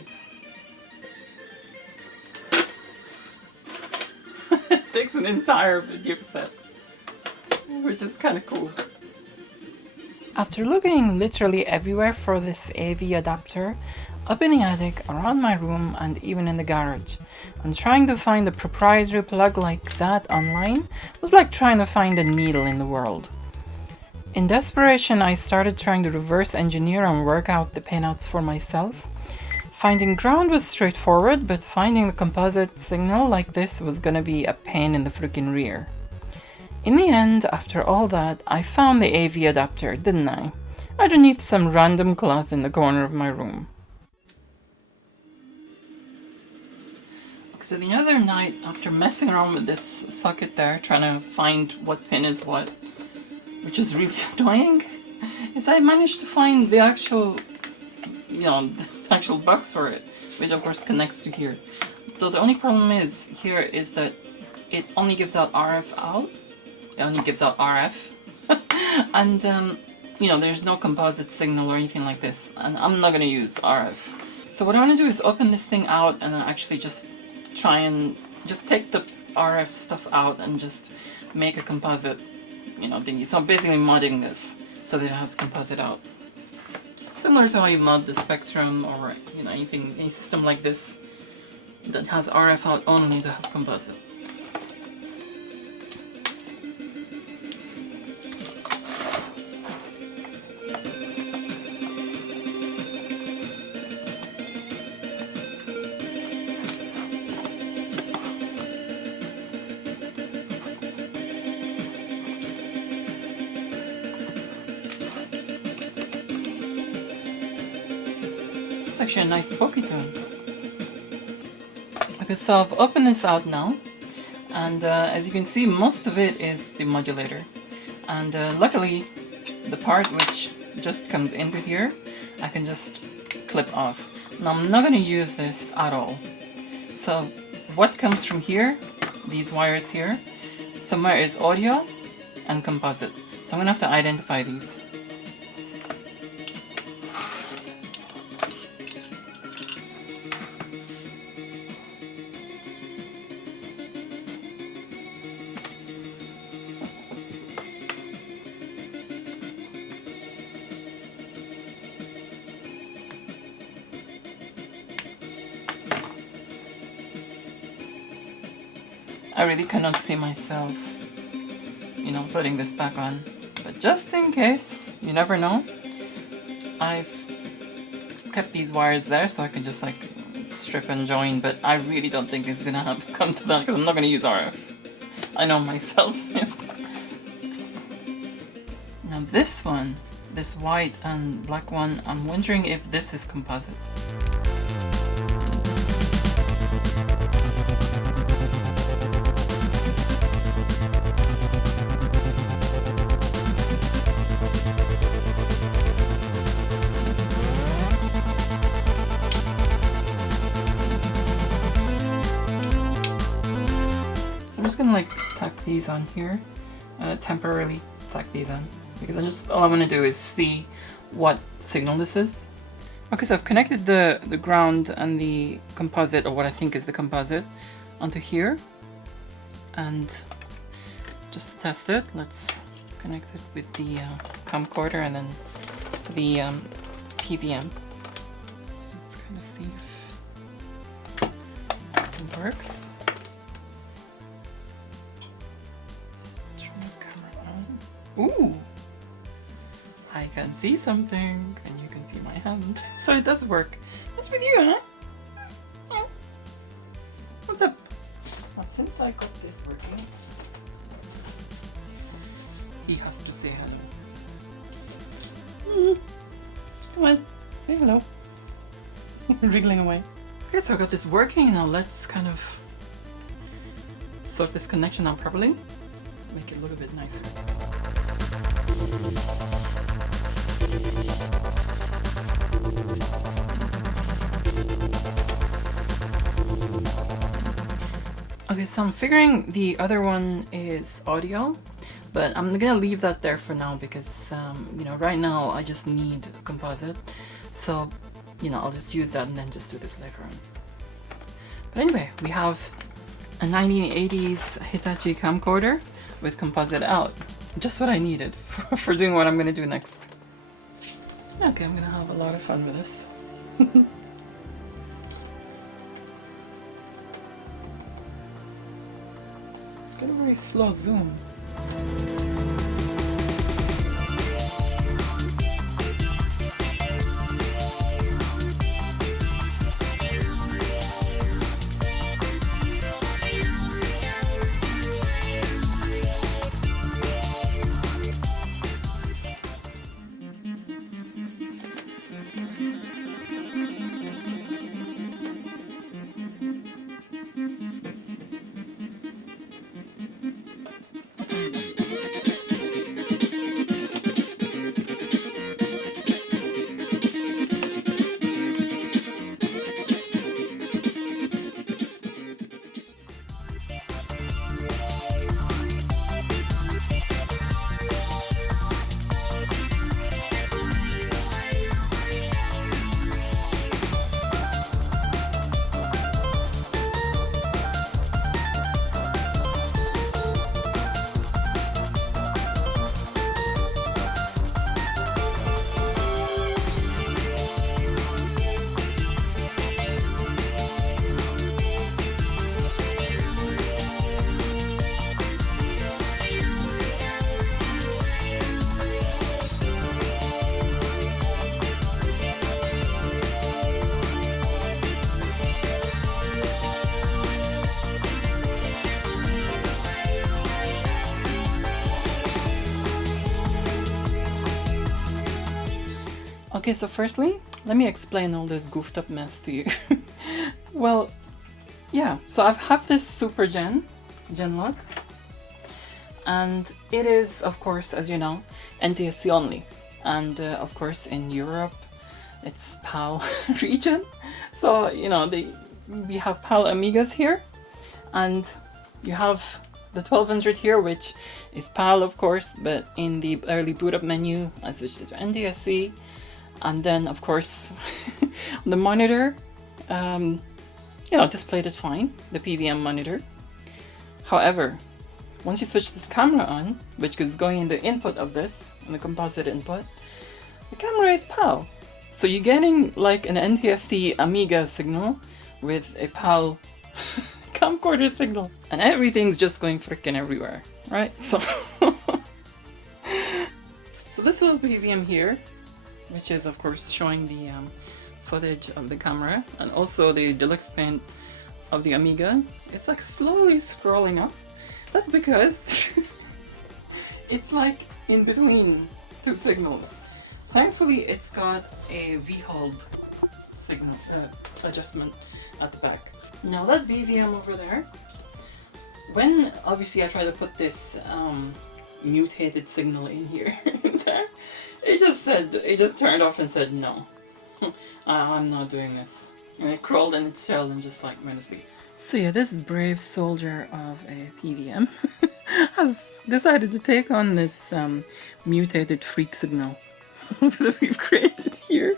It takes an entire video set, which is kind of cool. After looking literally everywhere for this AV adapter, up in the attic, around my room, and even in the garage, and trying to find a proprietary plug like that online was like trying to find a needle in the world. In desperation, I started trying to reverse engineer and work out the pinouts for myself. Finding ground was straightforward, but finding the composite signal like this was gonna be a pain in the freaking rear. In the end, after all that, I found the AV adapter, didn't I? Underneath some random cloth in the corner of my room. So the other night, after messing around with this socket there, trying to find what pin is what, which is really annoying, is I managed to find the actual, the actual box for it, which of course connects to here. So the only problem is here is that it only gives out RF out. It only gives out RF. And, there's no composite signal or anything like this. And I'm not going to use RF. So what I want to do is open this thing out and actually just try and just take the RF stuff out and just make a composite, thingy. So I'm basically modding this so that it has composite out. Similar to how you mod the Spectrum or any system like this that has RF out only to have composite. Actually a nice pokey tone. Okay, so I've opened this out now, and as you can see, most of it is the modulator, and luckily the part which just comes into here I can just clip off. Now I'm not going to use this at all, so what comes from here, these wires here, somewhere is audio and composite, so I'm going to have to identify these. I really cannot see myself, putting this back on, but just in case, you never know, I've kept these wires there so I can just strip and join, but I really don't think it's gonna come to that because I'm not gonna use RF. I know myself since. Now this one, this white and black one, I'm wondering if this is composite. I'm just gonna tack these on here, temporarily tack these on, because all I want to do is see what signal this is. Okay, so I've connected the ground and the composite, or what I think is the composite, onto here, and just to test it, let's connect it with the camcorder and then the PVM. see if it works. Turn the camera on. Ooh! I can see something, and you can see my hand. So it does work. What's with you, huh? Oh. What's up? Well, since I got this working, he has to say hello. Come on, say hello. Wriggling away. Okay, so I got this working. Now let's kind of sort this connection out properly. Make it look a bit nicer. Okay, so I'm figuring the other one is audio, but I'm gonna leave that there for now because, you know, right now I just need composite. So, you know, I'll just use that and then just do this later on. But anyway, we have a 1980s Hitachi camcorder with composite out. Just what I needed for doing what I'm gonna do next. Okay, I'm gonna have a lot of fun with this. Got a very slow zoom. Okay, so firstly, let me explain all this goofed up mess to you. Well, yeah, so I have this Super Gen lock, and it is, of course, as you know, NTSC only. And of course, in Europe, it's PAL region. So, you know, we have PAL Amigas here, and you have the 1200 here, which is PAL, of course, but in the early boot up menu, I switched it to NTSC. And then, of course, the monitor, you know, displayed it fine, the PVM monitor. However, once you switch this camera on, which is going in the input of this, in the composite input, the camera is PAL. So you're getting like an NTSC Amiga signal with a PAL camcorder signal. And everything's just going frickin' everywhere, right? So, so this little PVM here, which is of course showing the footage of the camera and also the deluxe paint of the Amiga, it's like slowly scrolling up. That's because it's like in between two signals. Thankfully it's got a V-hold signal adjustment at the back. Now that BVM over there, when obviously I try to put this mutated signal in here, there, it just turned off and said no. I'm not doing this. And it crawled in its shell and just like went to sleep. So yeah, this brave soldier of a PVM has decided to take on this mutated freak signal that we've created here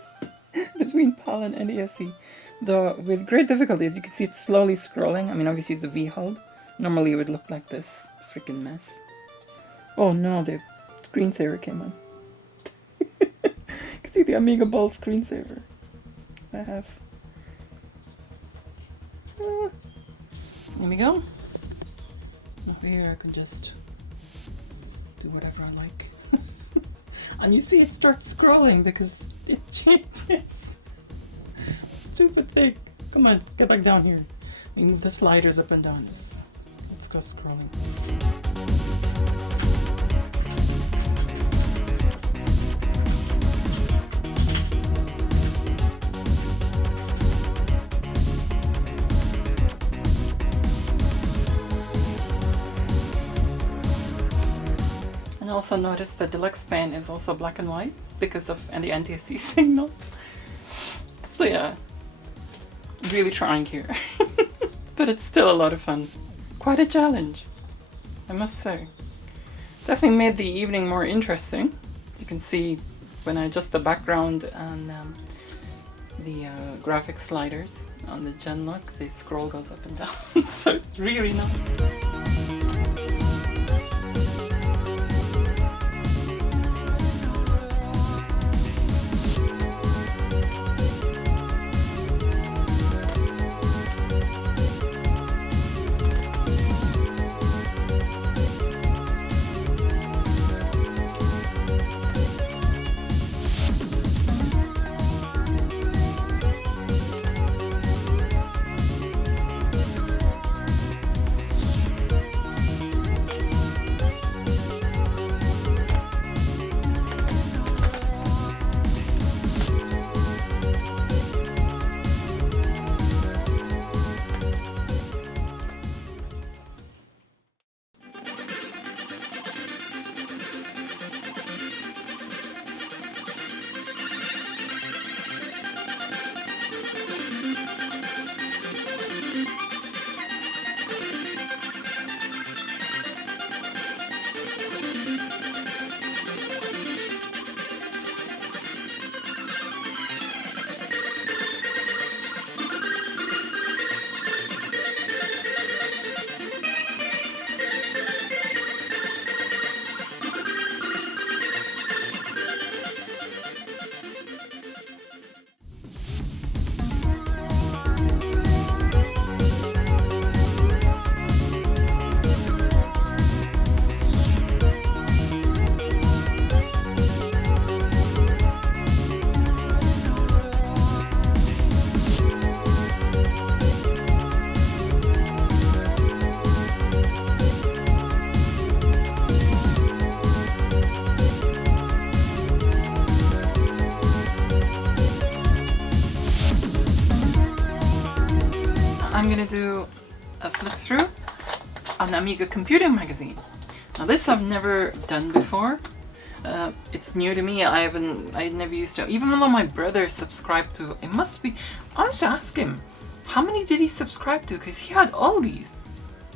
between PAL and NTSC. Though with great difficulty, as you can see, it's slowly scrolling. I mean, obviously it's a V-hold. Normally it would look like this freaking mess. Oh no, the screensaver came on. You can see the Amiga Ball screensaver I have. There we go. Here I can just do whatever I like. And you see it starts scrolling because it changes. Stupid thing. Come on, get back down here. We move the sliders up and down. Let's go scrolling. And also notice the deluxe pen is also black and white because of the NTSC signal. So yeah, really trying here. But it's still a lot of fun. Quite a challenge, I must say. Definitely made the evening more interesting. As you can see when I adjust the background and the graphic sliders on the gen lock, the scroll goes up and down. So it's really nice. I'm gonna do a flip through on the Amiga computing magazine. Now this I've never done before. It's new to me. I never used to. Even though my brother subscribed to, it must be. I must ask him, how many did he subscribe to? Because he had all these.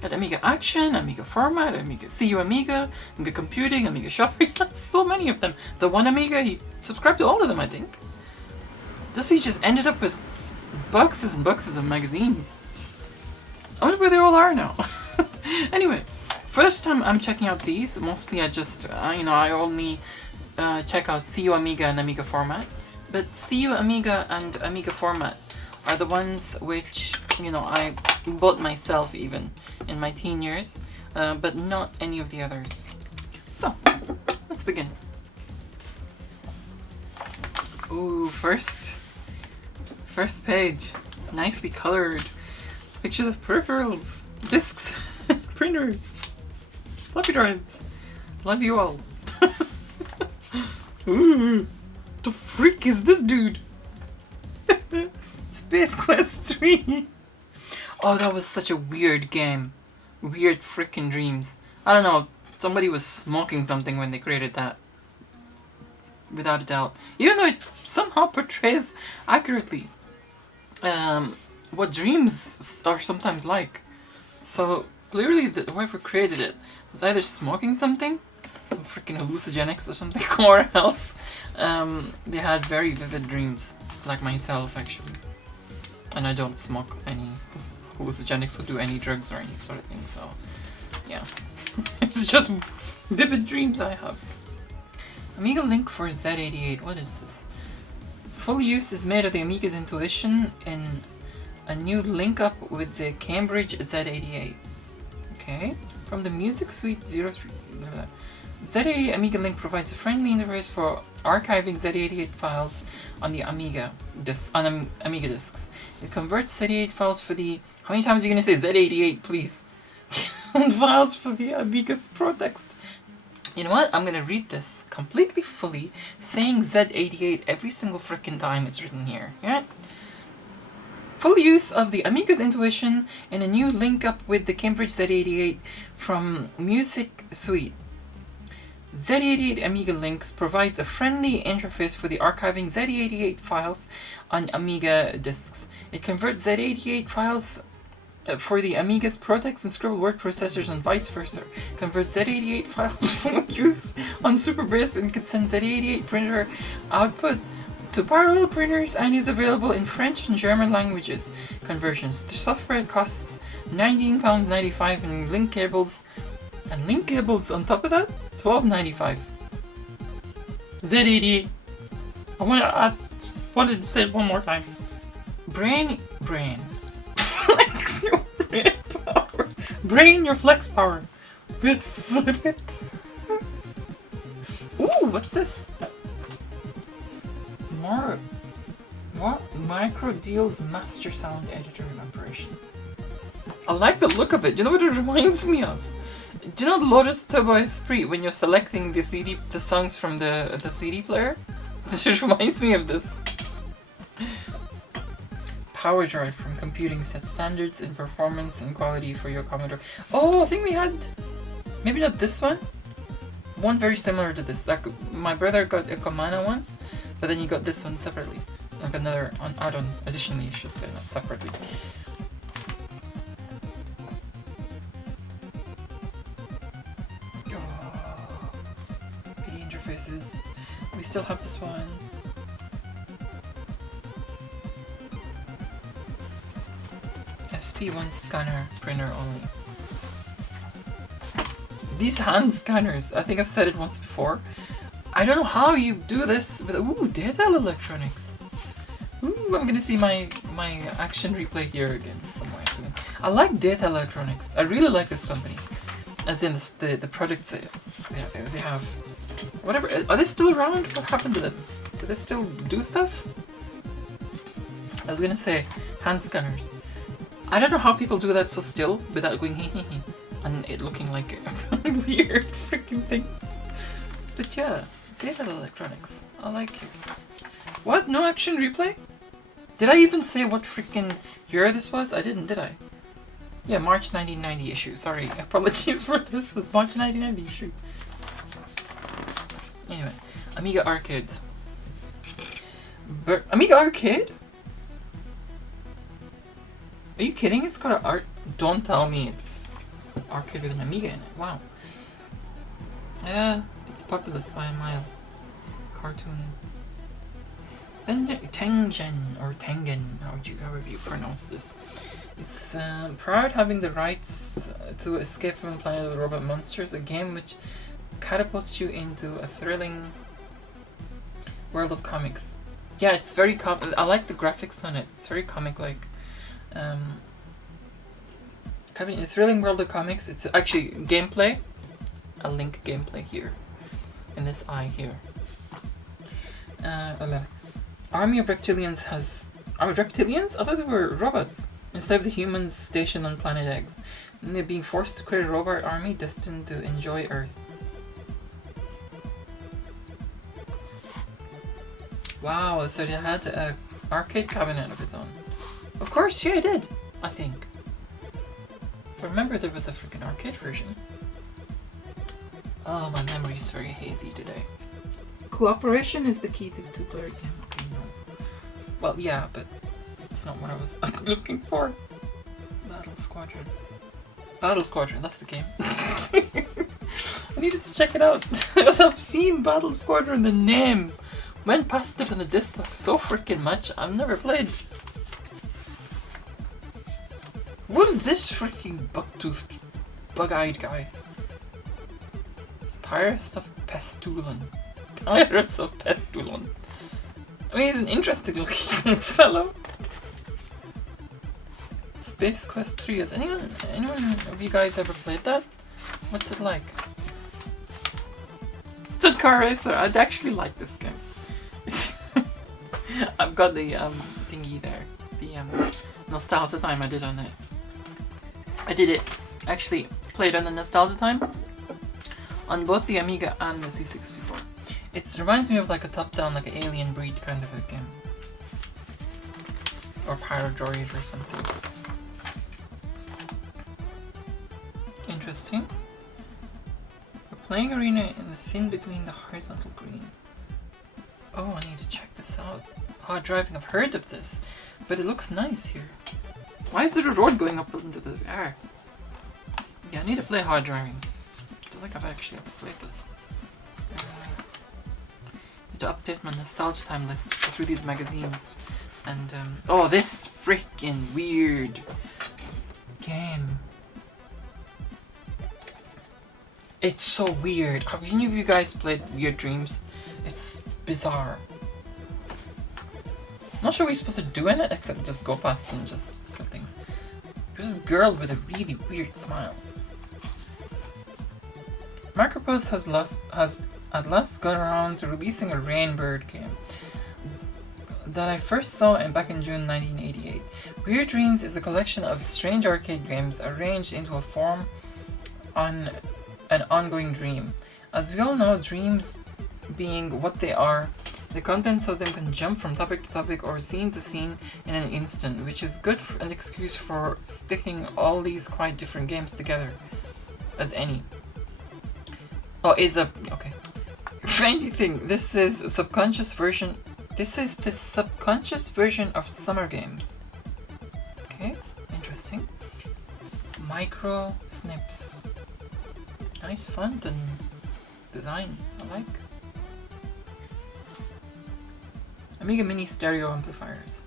At Amiga Action, Amiga Format, Amiga CU Amiga, Amiga Computing, Amiga Shopper. He had so many of them. The one Amiga, he subscribed to all of them, I think. This he just ended up with boxes and boxes of magazines. I wonder where they all are now. Anyway, first time I'm checking out these. Mostly I just, I only check out CU Amiga and Amiga Format. But CU Amiga and Amiga Format are the ones which, I bought myself even in my teen years. But not any of the others. So, let's begin. Ooh, first page. Nicely colored. Pictures of peripherals, discs, printers, floppy drives. Love you all. Ooh, the freak is this dude? Space Quest 3. Oh, that was such a weird game. Weird freaking dreams. I don't know, somebody was smoking something when they created that. Without a doubt. Even though it somehow portrays accurately what dreams are sometimes like. So clearly whoever created it was either smoking something, some freaking hallucinogenics or something, or else they had very vivid dreams, like myself actually. And I don't smoke any hallucinogenics or do any drugs or any sort of thing, so yeah. It's just vivid dreams I have. Amiga Link for Z88, what is this? Full use is made of the Amiga's intuition in a new link up with the Cambridge Z88. Okay, from the Music Suite 03. Z88 Amiga Link provides a friendly interface for archiving Z88 files on the Amiga Amiga disks. It converts Z88 files for the... How many times are you going to say Z88, please? Files for the Amiga's ProText. You know what? I'm going to read this completely fully, saying Z88 every single frickin' time it's written here. Yeah? Full use of the Amiga's intuition and a new link up with the Cambridge Z88 from Music Suite. Z88 Amiga Links provides a friendly interface for the archiving Z88 files on Amiga disks. It converts Z88 files for the Amiga's ProText and Scribble word processors and vice versa. Converts Z88 files for use on SuperBase and can send Z88 printer output to parallel printers and is available in French and German languages. Conversions. The software costs £19.95 and link cables on top of that $12.95. Z88. I wanted to say it one more time. Brain. Flex your brain power. Brain your flex power. With flip it. Ooh, what's this? What? Micro Deals Master Sound Editor in operation. I like the look of it. Do you know what it reminds me of? Do you know the Lotus Turbo Esprit when you're selecting the songs from the CD player? This just reminds me of this. Power drive from computing sets standards in performance and quality for your Commodore. Oh, I think we had, maybe not this one. One very similar to this. Like my brother got a Commodore one, but then he got this one separately. Like another add-on, additionally, I should say, not separately. MIDI interfaces. We still have this one. SP1 scanner printer only. These hand scanners, I think I've said it once before. I don't know how you do this, but ooh, Detail Electronics. Ooh, I'm gonna see my action replay here again somewhere soon. I like Detail Electronics. I really like this company. As in the products they have. Whatever. Are they still around? What happened to them? Do they still do stuff? I was gonna say hand scanners. I don't know how people do that so still without going hee hee hee and it looking like a weird freaking thing. But yeah, Data Electronics. I like it. What? No action replay? Did I even say what freaking year this was? I didn't, did I? Yeah, March 1990 issue. Sorry, apologies for this. It's March 1990 issue. Anyway, Amiga Arcade. Amiga Arcade? Are you kidding? It's got an art. Don't tell me it's an arcade with an Amiga in it. Wow. Yeah, it's populous by a mile. Cartoon. Tengen or Tengen, however you pronounce this. It's proud having the rights to Escape from the Planet of the Robot Monsters, a game which catapults you into a thrilling world of comics. Yeah, it's very I like the graphics on it. It's very comic-like. Coming in a thrilling world of comics. It's actually gameplay. I'll link gameplay here. In this eye here. Army of reptilians has... reptilians? I thought they were robots. Instead of the humans stationed on planet X. And they're being forced to create a robot army destined to enjoy Earth. Wow, so they had an arcade cabinet of its own. Of course, yeah, I did. I think. I remember there was a freaking arcade version. Oh, my memory's very hazy today. Cooperation is the key to two-player game. Okay, no. Well, yeah, but it's not what I was looking for. Battle Squadron. Battle Squadron, that's the game. I needed to check it out. Because I've seen Battle Squadron, the name. Went past it on the disc box so freaking much. I've never played. What's this freaking buck-toothed, bug-eyed guy? It's Pirates of Pestulon. Pirates of Pestulon. I mean, he's an interesting looking fellow. Space Quest 3. Has anyone of you guys ever played that? What's it like? Stud Car Racer. I'd actually like this game. I've got the thingy there. The Nostalgia Time I did on it. I did it. Actually played on the Nostalgia Time on both the Amiga and the C64. It reminds me of like a top-down, like an Alien Breed kind of a game. Or Paradroid or something. Interesting. A playing arena in the thin between the horizontal green. Oh, I need to check this out. Hard driving, I've heard of this, but it looks nice here. Why is there a road going up into the air? Yeah, I need to play hard driving. I don't think I've actually ever played this. Need to update my Nostalgia Time list, go through these magazines. And, oh, this freaking weird game. It's so weird. Have any of you guys played Weird Dreams? It's bizarre. I'm not sure what you're supposed to do in it, except just go past and just kill things. There's this girl with a really weird smile. Macropos has at last got around to releasing a Rainbird game that I first saw back in June 1988. Weird Dreams is a collection of strange arcade games arranged into a form on an ongoing dream. As we all know, dreams being what they are, the contents of them can jump from topic to topic or scene to scene in an instant, which is good for an excuse for sticking all these quite different games together as any. Oh, okay. If anything, this is a subconscious version. This is the subconscious version of summer games. Okay, interesting. Micro snips. Nice font and design, I like. Amiga Mini stereo amplifiers.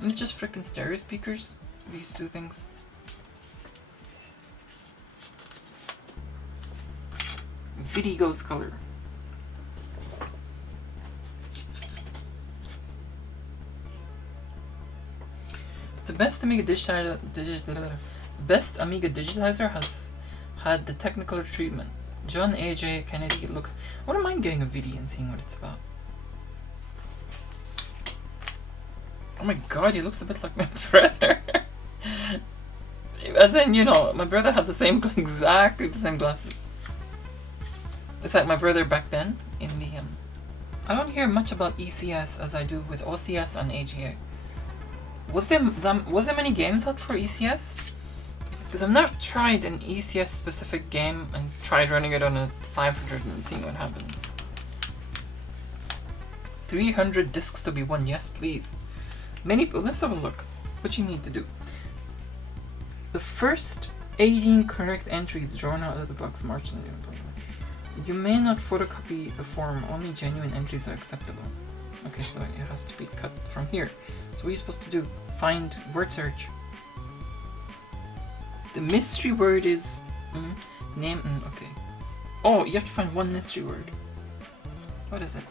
And it's just freaking stereo speakers, these two things. Vidigo's color. The best Amiga digitizer has had the Technicolor treatment. John A.J. Kennedy looks... I wouldn't mind getting a video and seeing what it's about. Oh my god, he looks a bit like my brother. As in, you know, my brother had the same, exactly the same glasses. It's like my brother back then in the... I don't hear much about ECS as I do with OCS and AGA. Was there many games out for ECS? Because I've never tried an ECS specific game and tried running it on a 500 and seeing what happens. 300 discs to be won, yes please. Let's have a look. What you need to do. The first 18 correct entries drawn out of the box march on the employment. You may not photocopy the form, only genuine entries are acceptable. Okay, so it has to be cut from here. So what are you supposed to do? Find word search. The mystery word is name. Okay. Oh, you have to find one mystery word. What is it?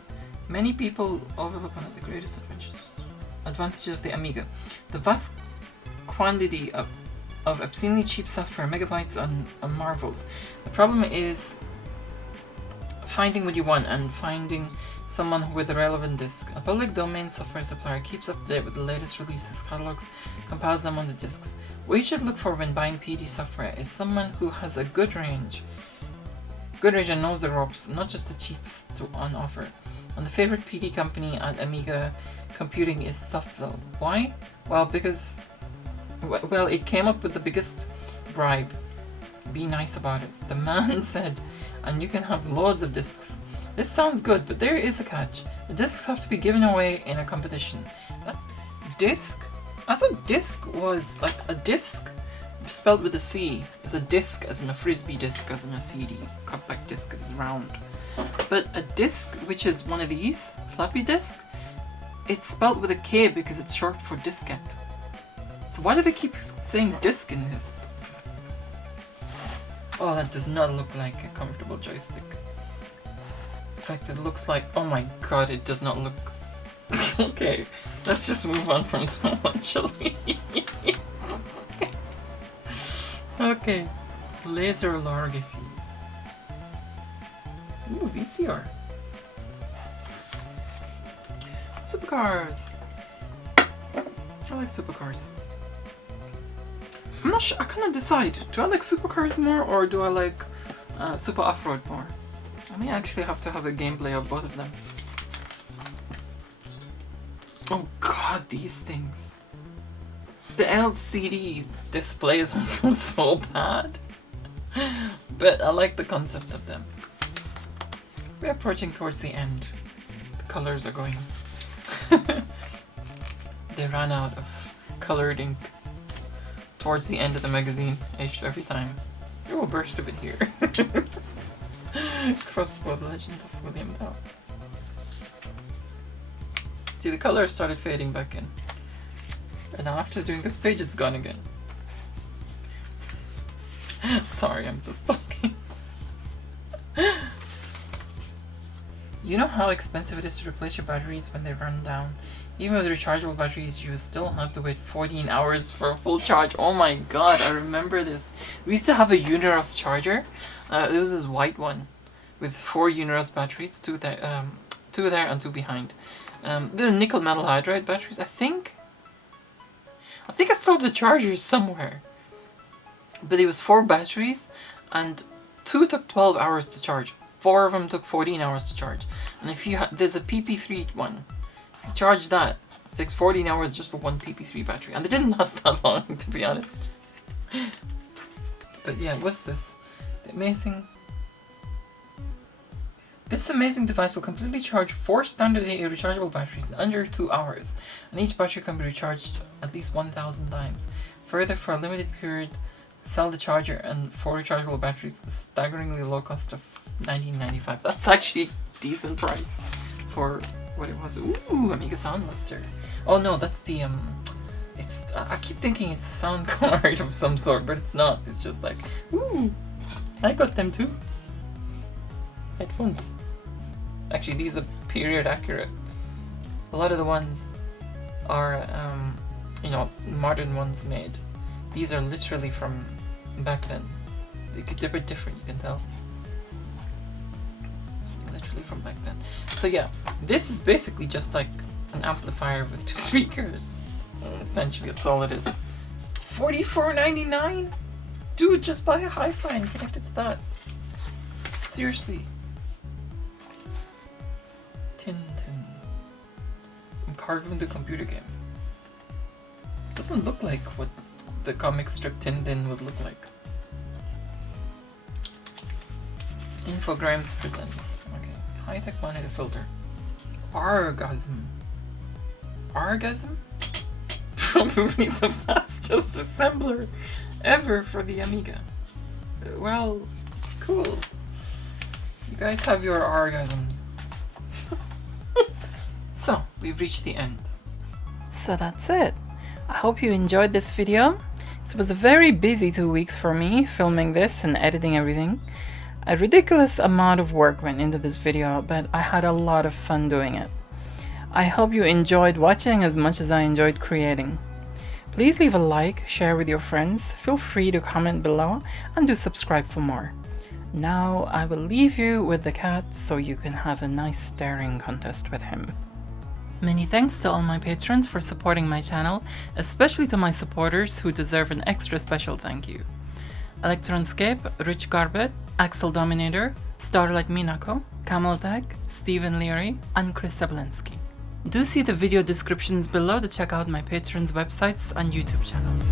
Many people overlook one of the greatest advantages of the Amiga. The vast quantity of obscenely cheap software, megabytes on marvels. The problem is finding what you want and finding someone with a relevant disk. A public domain software supplier keeps up to date with the latest releases, catalogs, compiles them on the disks. What you should look for when buying PD software is someone who has a good range and knows the ropes, not just the cheapest on offer. And the favorite PD company at Amiga Computing is Softville. Why? Well, because it came up with the biggest bribe. Be nice about it. The man said, and you can have loads of discs. This sounds good, but there is a catch. The discs have to be given away in a competition. That's disc? I thought disc was like a disc spelled with a C. Is a disc as in a frisbee disc, as in a CD. Compact disc is round. But a disc, which is one of these, floppy disk, it's spelled with a K because it's short for diskette. So why do they keep saying disc in this? Oh, that does not look like a comfortable joystick. In fact, it looks like... Oh my god, it does not look... Okay, let's just move on from that one, shall we? Okay. Laser Largacy. Ooh, VCR. Supercars. I like supercars. I'm not sure. I cannot decide. Do I like supercars more or do I like super off-road more? I may actually have to have a gameplay of both of them. Oh god, these things. The LCD displays are so bad. But I like the concept of them. We're approaching towards the end. The colors are going. They ran out of colored ink towards the end of the magazine every time. There will burst a bit here. Crossbow, the Legend of William Bell. See, the color started fading back in. And now after doing this page, it's gone again. Sorry, I'm just talking. You know how expensive it is to replace your batteries when they run down? Even with rechargeable batteries, you still have to wait 14 hours for a full charge. Oh my god, I remember this. We used to have a Uniros charger. It was this white one with 4 Uniros batteries, 2 there and 2 behind. They're nickel metal hydride batteries. I think I still have the chargers somewhere. But it was 4 batteries and 2 took 12 hours to charge. 4 of them took 14 hours to charge. And if you there's a PP3 one. If you charge that, it takes 14 hours just for one PP3 battery. And they didn't last that long, to be honest. But yeah, what's this? This amazing device will completely charge 4 standard AA rechargeable batteries in under 2 hours. And each battery can be recharged at least 1,000 times. Further, for a limited period, sell the charger and 4 rechargeable batteries at a staggeringly low cost of $19.95. That's actually a decent price for what it was. Ooh, Amiga Sound Blaster. Oh no, that's the I keep thinking it's a sound card of some sort, but it's not. It's just like, ooh, I got them too. Headphones. Actually, these are period accurate. A lot of the ones are, you know, modern ones made. These are literally from back then. They're a bit different, you can tell. Literally from back then. So yeah, this is basically just like an amplifier with 2 speakers. Essentially, that's all it is. $44.99? Dude, just buy a hi-fi and connect it to that. Seriously. Tintin. I'm carved into a computer game. Doesn't look like what the comic strip Tintin would look like. Infogrames presents. Okay. High-tech monitor filter. Orgasm. Orgasm? Probably the fastest assembler ever for the Amiga. Well, cool. You guys have your orgasms. So, we've reached the end. So that's it. I hope you enjoyed this video. It was a very busy 2 weeks for me, filming this and editing everything. A ridiculous amount of work went into this video, but I had a lot of fun doing it. I hope you enjoyed watching as much as I enjoyed creating. Please leave a like, share with your friends, feel free to comment below, and do subscribe for more. Now I will leave you with the cat so you can have a nice staring contest with him. Many thanks to all my patrons for supporting my channel, especially to my supporters who deserve an extra special thank you. Electronscape, Rich Garbett, Axel Dominator, Starlight Minako, Cameltech, Stephen Leary, and Chris Sablinski. Do see the video descriptions below to check out my patrons' websites and YouTube channels.